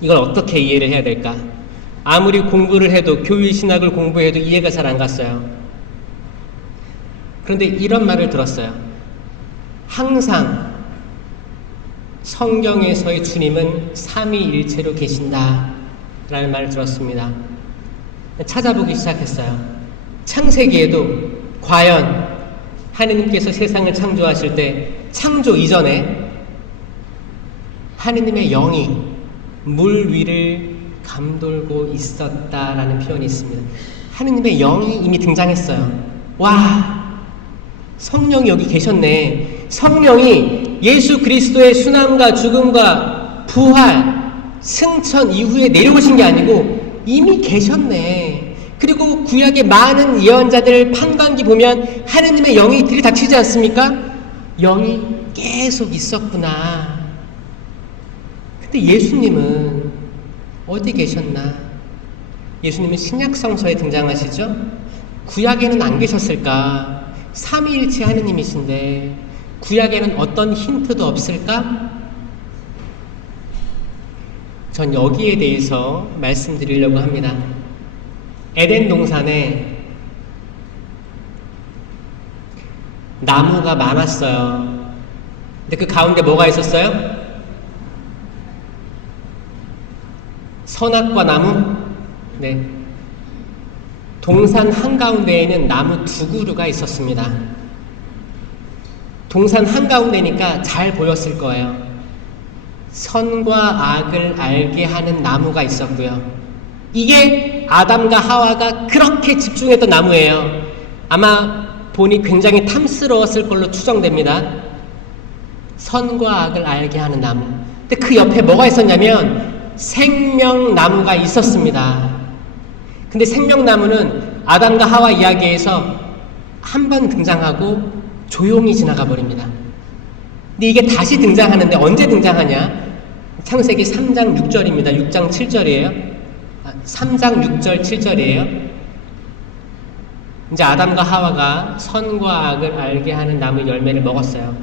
이걸 어떻게 이해를 해야 될까? 아무리 공부를 해도 교회 신학을 공부해도 이해가 잘 안 갔어요. 그런데 이런 말을 들었어요. 항상 성경에서의 주님은 삼위일체로 계신다 라는 말을 들었습니다. 찾아보기 시작했어요. 창세기에도 과연 하느님께서 세상을 창조하실 때 창조 이전에 하느님의 영이 물 위를 감돌고 있었다라는 표현이 있습니다. 하느님의 영이 이미 등장했어요. 와, 성령이 여기 계셨네. 성령이 예수 그리스도의 순환과 죽음과 부활, 승천 이후에 내려오신 게 아니고 이미 계셨네. 그리고 구약의 많은 예언자들 판관기 보면 하느님의 영이 들이닥치지 않습니까? 영이 계속 있었구나. 근데 예수님은 어디 계셨나? 예수님은 신약성서에 등장하시죠? 구약에는 안 계셨을까? 삼위일체 하느님이신데 구약에는 어떤 힌트도 없을까? 전 여기에 대해서 말씀드리려고 합니다. 에덴 동산에 나무가 많았어요. 근데 그 가운데 뭐가 있었어요? 선악과 나무? 네. 동산 한가운데에는 나무 두 그루가 있었습니다. 동산 한가운데니까 잘 보였을 거예요. 선과 악을 알게 하는 나무가 있었고요. 이게 아담과 하와가 그렇게 집중했던 나무예요. 아마 보니 굉장히 탐스러웠을 걸로 추정됩니다. 선과 악을 알게 하는 나무. 근데 그 옆에 뭐가 있었냐면 생명나무가 있었습니다. 근데 생명나무는 아담과 하와 이야기에서 한 번 등장하고 조용히 지나가 버립니다. 근데 이게 다시 등장하는데 언제 등장하냐? 창세기 3장 6절입니다. 6장 7절이에요. 3장 6절 7절이에요. 이제 아담과 하와가 선과 악을 알게 하는 나무 열매를 먹었어요.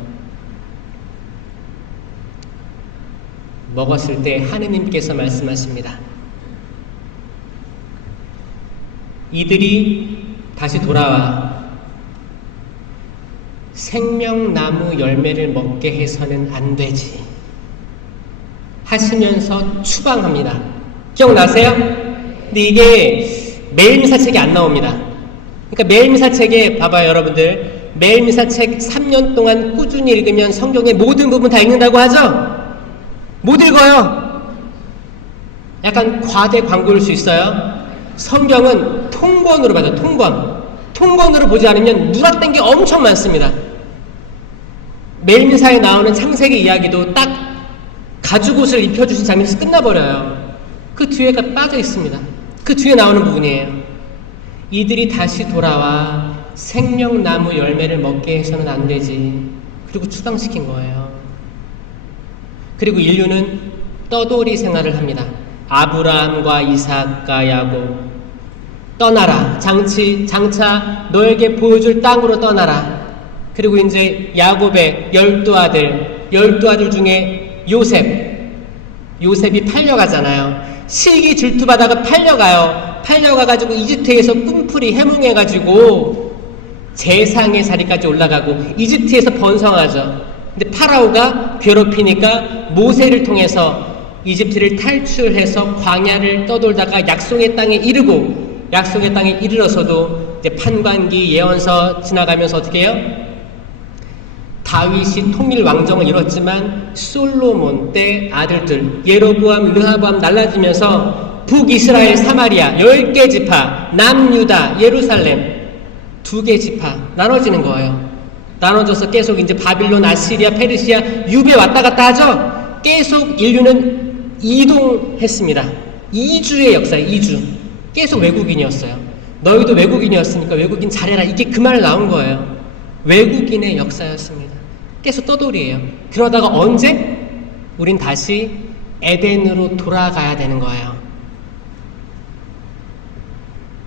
먹었을 때 하느님께서 말씀하십니다. 이들이 다시 돌아와 생명나무 열매를 먹게 해서는 안 되지 하시면서 추방합니다. 기억나세요? 근데 이게 매일미사책에 안 나옵니다. 그러니까 매일미사책에 봐봐요 여러분들. 매일미사책 3년 동안 꾸준히 읽으면 성경의 모든 부분 다 읽는다고 하죠? 못 읽어요. 약간 과대 광고일 수 있어요. 성경은 통권으로 봐요. 통권. 통건으로 보지 않으면 누락된 게 엄청 많습니다. 매일미사에 나오는 창세기 이야기도 딱 가죽옷을 입혀주신 장면에서 끝나버려요. 그 뒤에가 빠져 있습니다. 그 뒤에 나오는 부분이에요. 이들이 다시 돌아와 생명나무 열매를 먹게 해서는 안 되지. 그리고 추방시킨 거예요. 그리고 인류는 떠돌이 생활을 합니다. 아브라함과 이삭과 야곱, 떠나라. 장차 너에게 보여줄 땅으로 떠나라. 그리고 이제 야곱의 12아들 중에 요셉이 팔려가잖아요. 실기 질투받아가 팔려가가지고 이집트에서 꿈풀이 해몽해가지고 재상의 자리까지 올라가고 이집트에서 번성하죠. 근데 파라오가 괴롭히니까 모세를 통해서 이집트를 탈출해서 광야를 떠돌다가 약속의 땅에 이르러서도 이제 판관기 예언서 지나가면서 어떻게 해요? 다윗이 통일 왕정을 이뤘지만 솔로몬 때 아들들 예로보암, 르하보암 날라지면서 북이스라엘 사마리아 10개 지파, 남유다, 예루살렘 2개 지파 나눠지는 거예요. 나눠져서 계속 이제 바빌론, 아시리아, 페르시아, 유배 왔다 갔다 하죠. 계속 인류는 이동했습니다. 2주의 역사예요. 2주. 계속 외국인이었어요. 너희도 외국인이었으니까 외국인 잘해라. 이게 그 말 나온 거예요. 외국인의 역사였습니다. 계속 떠돌이에요. 그러다가 언제? 우린 다시 에덴으로 돌아가야 되는 거예요.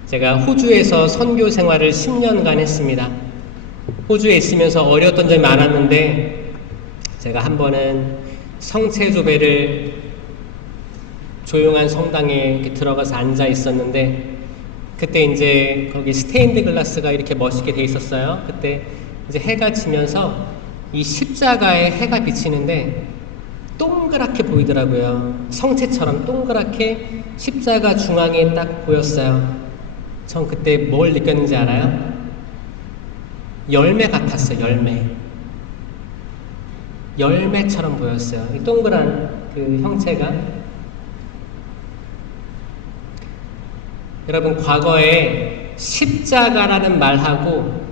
제가 호주에서 선교 생활을 10년간 했습니다. 호주에 있으면서 어려웠던 점이 많았는데 제가 한 번은 성체조배를 조용한 성당에 이렇게 들어가서 앉아 있었는데 그때 이제 거기 스테인드 글라스가 이렇게 멋있게 돼 있었어요. 그때 이제 해가 지면서 이 십자가에 해가 비치는데 동그랗게 보이더라고요. 성체처럼 동그랗게 십자가 중앙에 딱 보였어요. 전 그때 뭘 느꼈는지 알아요? 열매 같았어요. 열매처럼 보였어요. 이 동그란 그 형체가. 여러분, 과거에 십자가라는 말하고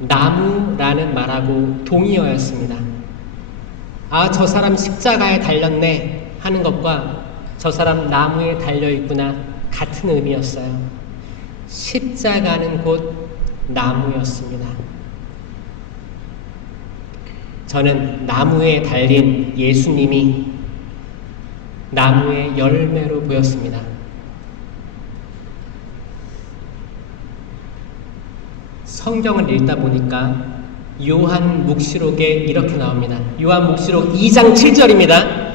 나무라는 말하고 동의어였습니다. 아, 저 사람 십자가에 달렸네 하는 것과 저 사람 나무에 달려있구나 같은 의미였어요. 십자가는 곧 나무였습니다. 저는 나무에 달린 예수님이 나무의 열매로 보였습니다. 성경을 읽다 보니까 요한 묵시록에 이렇게 나옵니다. 요한 묵시록 2장 7절입니다.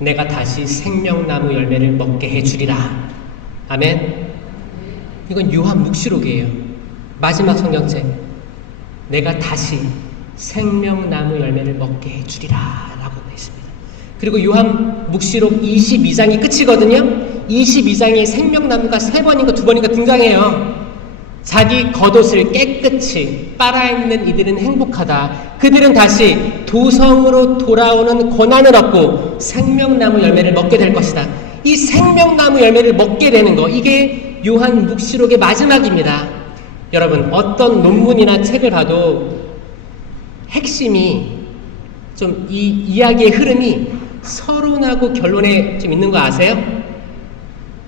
내가 다시 생명나무 열매를 먹게 해주리라. 아멘. 이건 요한 묵시록이에요. 마지막 성경책. 내가 다시 생명나무 열매를 먹게 해주리라 라고 되어 있습니다. 그리고 요한 묵시록 22장이 끝이거든요. 22장에 생명나무가 3번인가 2번인가 등장해요. 자기 겉옷을 깨끗이 빨아입는 이들은 행복하다. 그들은 다시 도성으로 돌아오는 고난을 얻고 생명나무 열매를 먹게 될 것이다. 이 생명나무 열매를 먹게 되는 거, 이게 요한 묵시록의 마지막입니다. 여러분, 어떤 논문이나 책을 봐도 핵심이 좀 이 이야기의 흐름이 서론하고 결론에 좀 있는 거 아세요?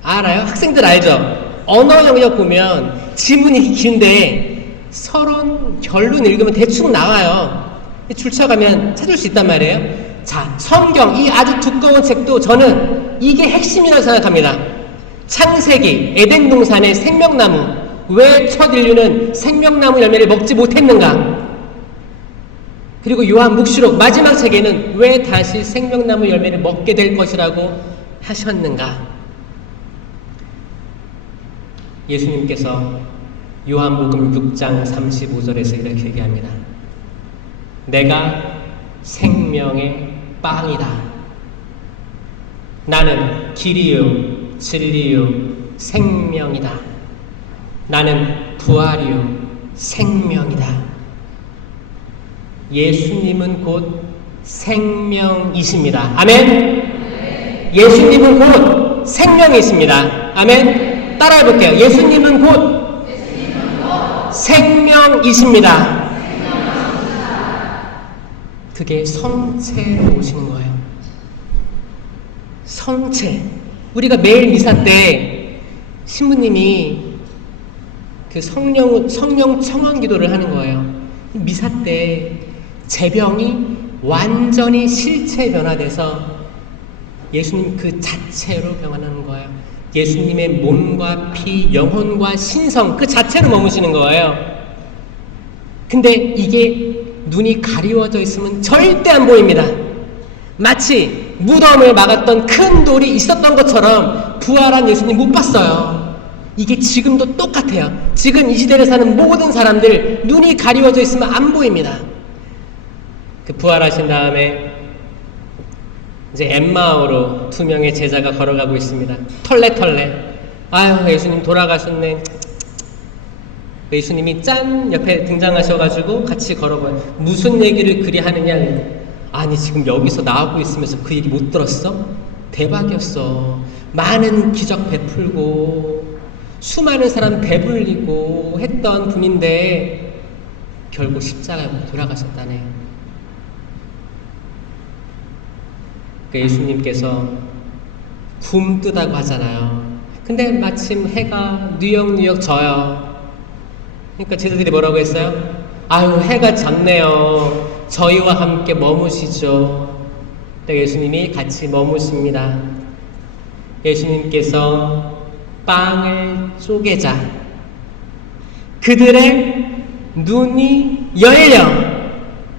알아요? 학생들 알죠? 언어 영역 보면 지문이 긴데 서론, 결론 읽으면 대충 나와요. 줄쳐가면 찾을 수 있단 말이에요. 자, 성경, 이 아주 두꺼운 책도 저는 이게 핵심이라고 생각합니다. 창세기, 에덴 동산의 생명나무, 왜 첫 인류는 생명나무 열매를 먹지 못했는가? 그리고 요한 묵시록 마지막 책에는 왜 다시 생명나무 열매를 먹게 될 것이라고 하셨는가? 예수님께서 요한복음 6장 35절에서 이렇게 얘기합니다. 내가 생명의 빵이다. 나는 길이요 진리요 생명이다. 나는 부활이요 생명이다. 예수님은 곧 생명이십니다. 아멘. 예수님은 곧 생명이십니다. 아멘. 따라해볼게요. 예수님은 곧 생명이십니다. 그게 성체로 오시는 거예요. 성체. 우리가 매일 미사 때 신부님이 그 성령 청원 기도를 하는 거예요. 미사 때 제병이 완전히 실체 변화돼서 예수님 그 자체로 변화하는 거예요. 예수님의 몸과 피, 영혼과 신성 그 자체로 머무시는 거예요. 근데 이게 눈이 가리워져 있으면 절대 안 보입니다. 마치 무덤을 막았던 큰 돌이 있었던 것처럼 부활한 예수님 못 봤어요. 이게 지금도 똑같아요. 지금 이 시대를 사는 모든 사람들 눈이 가리워져 있으면 안 보입니다. 그 부활하신 다음에 이제 엠마오로 2명의 제자가 걸어가고 있습니다. 털레털레. 아유, 예수님 돌아가셨네. 예수님이 짠 옆에 등장하셔가지고 같이 걸어봐요. 무슨 얘기를 그리 하느냐. 아니 지금 여기서 나오고 있으면서 그 얘기 못 들었어? 대박이었어. 많은 기적 베풀고 수많은 사람 배불리고 했던 분인데 결국 십자가에 돌아가셨다네. 그러니까 예수님께서 굼뜨다고 하잖아요. 근데 마침 해가 뉴역뉴역 져요. 그러니까 제자들이 뭐라고 했어요? 아유, 해가 졌네요. 저희와 함께 머무시죠. 예수님이 같이 머무십니다. 예수님께서 빵을 쪼개자 그들의 눈이 열려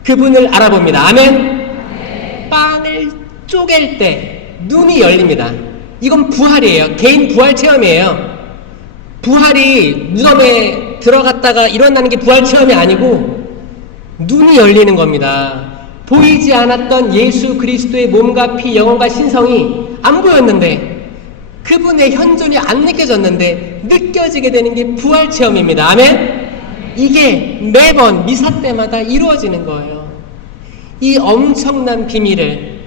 그분을 알아봅니다. 아멘. 빵을 쪼갤 때 눈이 열립니다. 이건 부활이에요. 개인 부활 체험이에요. 부활이 무덤에 들어갔다가 일어나는 게 부활 체험이 아니고 눈이 열리는 겁니다. 보이지 않았던 예수 그리스도의 몸과 피, 영혼과 신성이 안 보였는데 그분의 현존이 안 느껴졌는데 느껴지게 되는 게 부활 체험입니다. 아멘? 이게 매번 미사 때마다 이루어지는 거예요. 이 엄청난 비밀을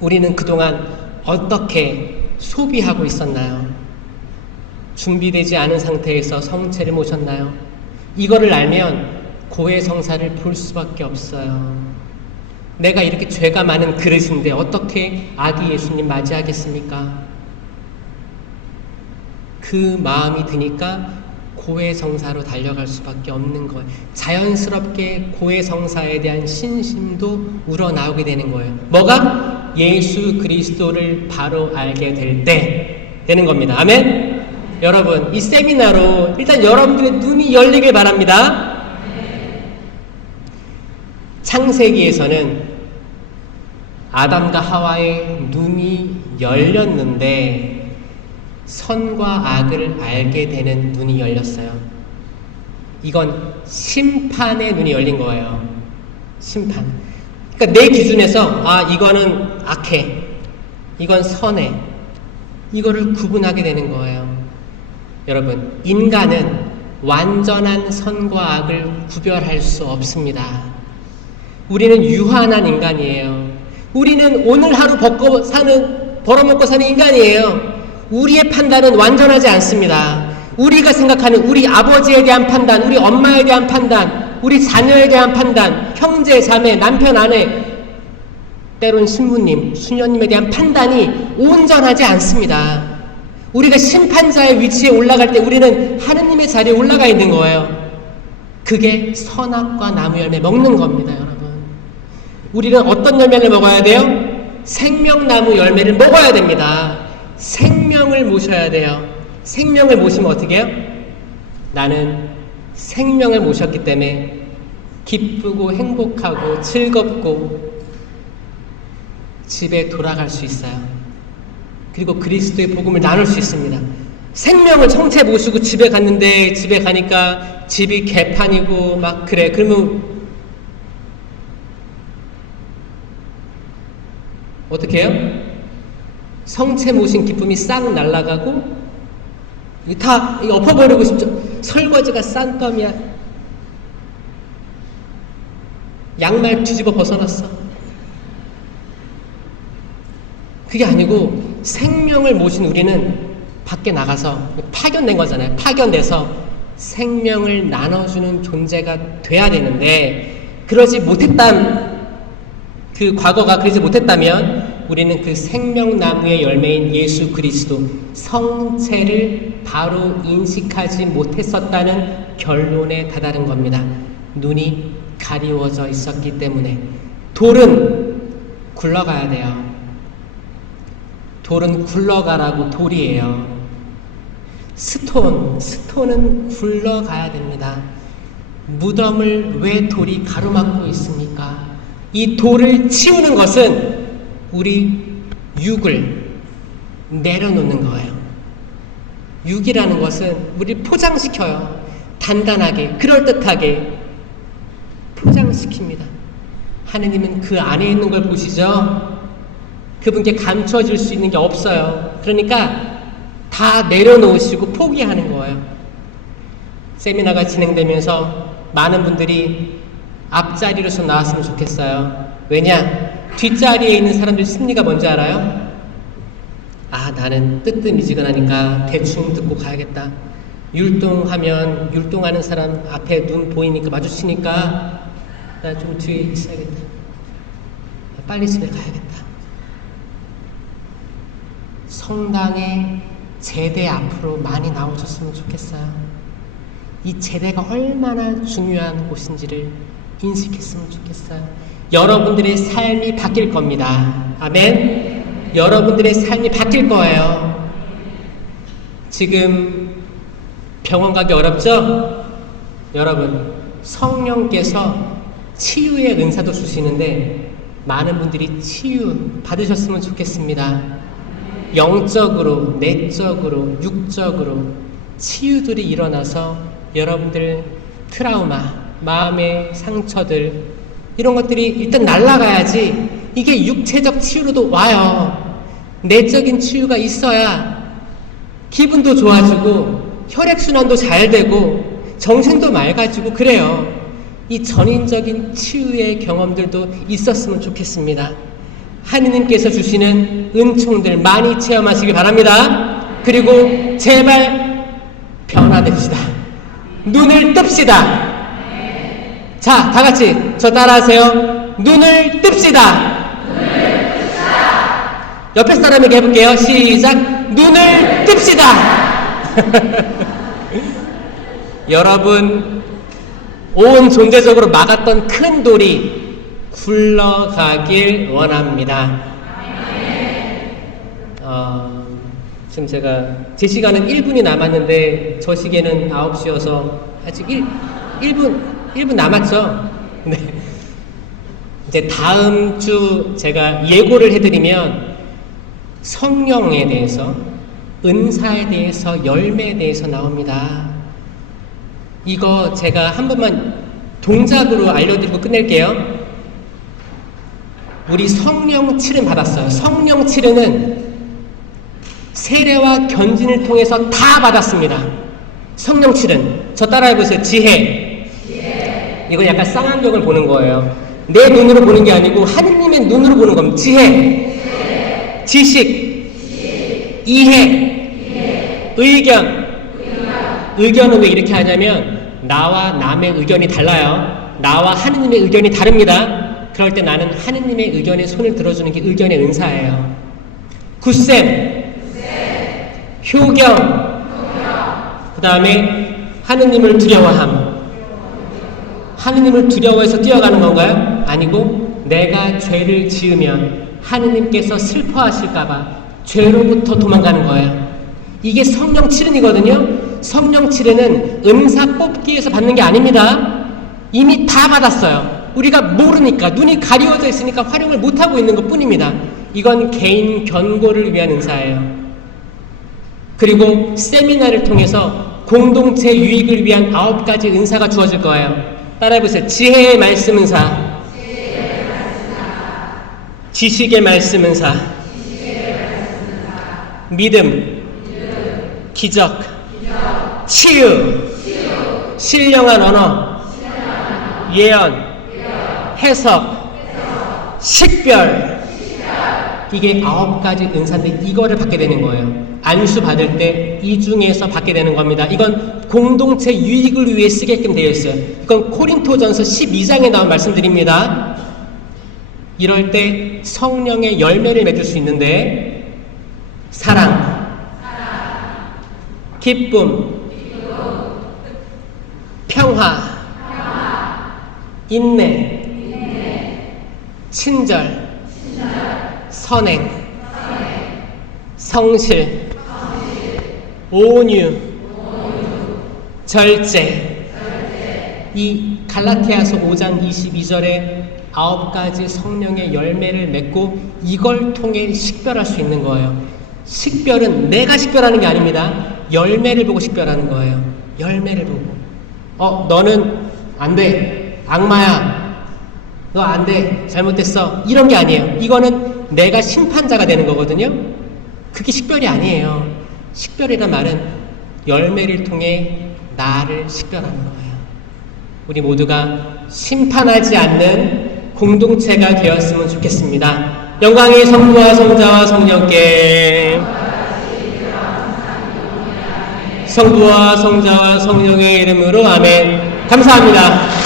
우리는 그동안 어떻게 소비하고 있었나요? 준비되지 않은 상태에서 성체를 모셨나요? 이거를 알면 고해성사를 볼 수밖에 없어요. 내가 이렇게 죄가 많은 그릇인데 어떻게 아기 예수님 맞이하겠습니까? 그 마음이 드니까 고해성사로 달려갈 수밖에 없는 거예요. 자연스럽게 고해성사에 대한 신심도 우러나오게 되는 거예요. 뭐가? 예수 그리스도를 바로 알게 될 때 되는 겁니다. 아멘? 여러분, 이 세미나로 일단 여러분들의 눈이 열리길 바랍니다. 창세기에서는 아담과 하와의 눈이 열렸는데 선과 악을 알게 되는 눈이 열렸어요. 이건 심판의 눈이 열린 거예요. 심판. 그러니까 내 기준에서 이거는 악해, 이건 선해, 이거를 구분하게 되는 거예요. 여러분, 인간은 완전한 선과 악을 구별할 수 없습니다. 우리는 유한한 인간이에요. 우리는 오늘 하루 벌어먹고 사는 인간이에요. 우리의 판단은 완전하지 않습니다. 우리가 생각하는 우리 아버지에 대한 판단, 우리 엄마에 대한 판단, 우리 자녀에 대한 판단, 형제, 자매, 남편, 아내, 때론 신부님, 수녀님에 대한 판단이 온전하지 않습니다. 우리가 심판자의 위치에 올라갈 때 우리는 하느님의 자리에 올라가 있는 거예요. 그게 선악과 나무 열매 먹는 겁니다, 여러분. 우리는 어떤 열매를 먹어야 돼요? 생명나무 열매를 먹어야 됩니다. 생명을 모셔야 돼요. 생명을 모시면 어떻게 해요? 나는 생명을 모셨기 때문에 기쁘고 행복하고 즐겁고 집에 돌아갈 수 있어요. 그리고 그리스도의 복음을 나눌 수 있습니다. 생명을 청채 모시고 집에 갔는데 집에 가니까 집이 개판이고 막 그래. 그러면 어떻게 해요? 성체 모신 기쁨이 싹 날아가고 다 엎어버리고 싶죠. 설거지가 싼감이야. 양말 뒤집어 벗어놨어. 그게 아니고 생명을 모신 우리는 밖에 나가서 파견된 거잖아요. 파견돼서 생명을 나눠주는 존재가 돼야 되는데 그러지 못했단 그 과거가 그러지 못했다면 우리는 그 생명나무의 열매인 예수 그리스도 성체를 바로 인식하지 못했었다는 결론에 다다른 겁니다. 눈이 가리워져 있었기 때문에. 돌은 굴러가야 돼요. 돌은 굴러가라고 돌이에요. 스톤은 굴러가야 됩니다. 무덤을 왜 돌이 가로막고 있습니까? 이 돌을 치우는 것은 우리 육을 내려놓는 거예요. 육이라는 것은 우리를 포장시켜요. 단단하게, 그럴듯하게 포장시킵니다. 하느님은 그 안에 있는 걸 보시죠. 그분께 감춰질 수 있는 게 없어요. 그러니까 다 내려놓으시고 포기하는 거예요. 세미나가 진행되면서 많은 분들이 앞자리로서 나왔으면 좋겠어요. 왜냐? 뒷자리에 있는 사람들 심리가 뭔지 알아요? 아, 나는 뜨뜻미지근하니까 대충 듣고 가야겠다. 율동하면 율동하는 사람 앞에 눈 보이니까 마주치니까 나 좀 뒤에 있어야겠다. 빨리 집에 가야겠다. 성당의 제대 앞으로 많이 나오셨으면 좋겠어요. 이 제대가 얼마나 중요한 곳인지를 인식했으면 좋겠어요. 여러분들의 삶이 바뀔 겁니다. 아멘. 여러분들의 삶이 바뀔 거예요. 지금 병원 가기 어렵죠? 여러분, 성령께서 치유의 은사도 주시는데 많은 분들이 치유 받으셨으면 좋겠습니다. 영적으로, 내적으로, 육적으로 치유들이 일어나서 여러분들 트라우마, 마음의 상처들 이런 것들이 일단 날아가야지 이게 육체적 치유로도 와요. 내적인 치유가 있어야 기분도 좋아지고 혈액순환도 잘 되고 정신도 맑아지고 그래요. 이 전인적인 치유의 경험들도 있었으면 좋겠습니다. 하느님께서 주시는 은총들 많이 체험하시기 바랍니다. 그리고 제발 변화됩시다. 눈을 뜹시다. 자, 다 같이 저 따라하세요. 눈을 뜹시다. 옆에 사람에게 해볼게요. 시작. 눈을 뜹시다. 여러분, 온 존재적으로 막았던 큰 돌이 굴러가길 원합니다. 지금 제 시간은 1분이 남았는데 저 시계는 9시여서 아직 1분 남았죠? 네. 이제 다음 주 제가 예고를 해드리면 성령에 대해서, 은사에 대해서, 열매에 대해서 나옵니다. 이거 제가 한 번만 동작으로 알려드리고 끝낼게요. 우리 성령 칠은 받았어요. 성령 칠은 세례와 견진을 통해서 다 받았습니다. 성령 칠은 저 따라해보세요. 지혜. 이거 약간 쌍안경을 보는 거예요. 내 눈으로 보는 게 아니고 하느님의 눈으로 보는 겁니다. 지혜. 지식. 이해. 의견. 의견은 왜 이렇게 하냐면 나와 남의 의견이 달라요. 나와 하느님의 의견이 다릅니다. 그럴 때 나는 하느님의 의견에 손을 들어주는 게 의견의 은사예요. 굳셈. 효경. 그 다음에 하느님을 두려워함. 하느님을 두려워해서 뛰어가는 건가요? 아니고 내가 죄를 지으면 하느님께서 슬퍼하실까봐 죄로부터 도망가는 거예요. 이게 성령 칠은이거든요. 성령 칠은은 은사 뽑기에서 받는 게 아닙니다. 이미 다 받았어요. 우리가 모르니까, 눈이 가리워져 있으니까 활용을 못하고 있는 것 뿐입니다. 이건 개인 견고를 위한 은사예요. 그리고 세미나를 통해서 공동체 유익을 위한 9가지 은사가 주어질 거예요. 따라해보세요. 지혜의 말씀 은사, 지식의 말씀 은사, 믿음, 기적, 치유, 신령한 언어, 예언, 해석, 식별, 이게 9가지 은사인데 이거를 받게 되는 거예요. 안수 받을 때 이 중에서 받게 되는 겁니다. 이건 공동체 유익을 위해 쓰게끔 되어 있어요. 이건 코린토전서 12장에 나온 말씀드립니다. 이럴 때 성령의 열매를 맺을 수 있는데 사랑, 기쁨, 평화, 인내, 친절, 선행, 성실, 온유, 절제. 이 갈라티아서 5장 22절에 9가지 성령의 열매를 맺고 이걸 통해 식별할 수 있는 거예요. 식별은 내가 식별하는 게 아닙니다. 열매를 보고 식별하는 거예요. 열매를 보고. 너는 안 돼. 악마야. 너 안 돼. 잘못됐어. 이런 게 아니에요. 이거는 내가 심판자가 되는 거거든요. 그게 식별이 아니에요. 식별이란 말은 열매를 통해 나를 식별하는 거예요. 우리 모두가 심판하지 않는 공동체가 되었으면 좋겠습니다. 영광이 성부와 성자와 성령께, 성부와 성자와 성령의 이름으로 아멘. 감사합니다.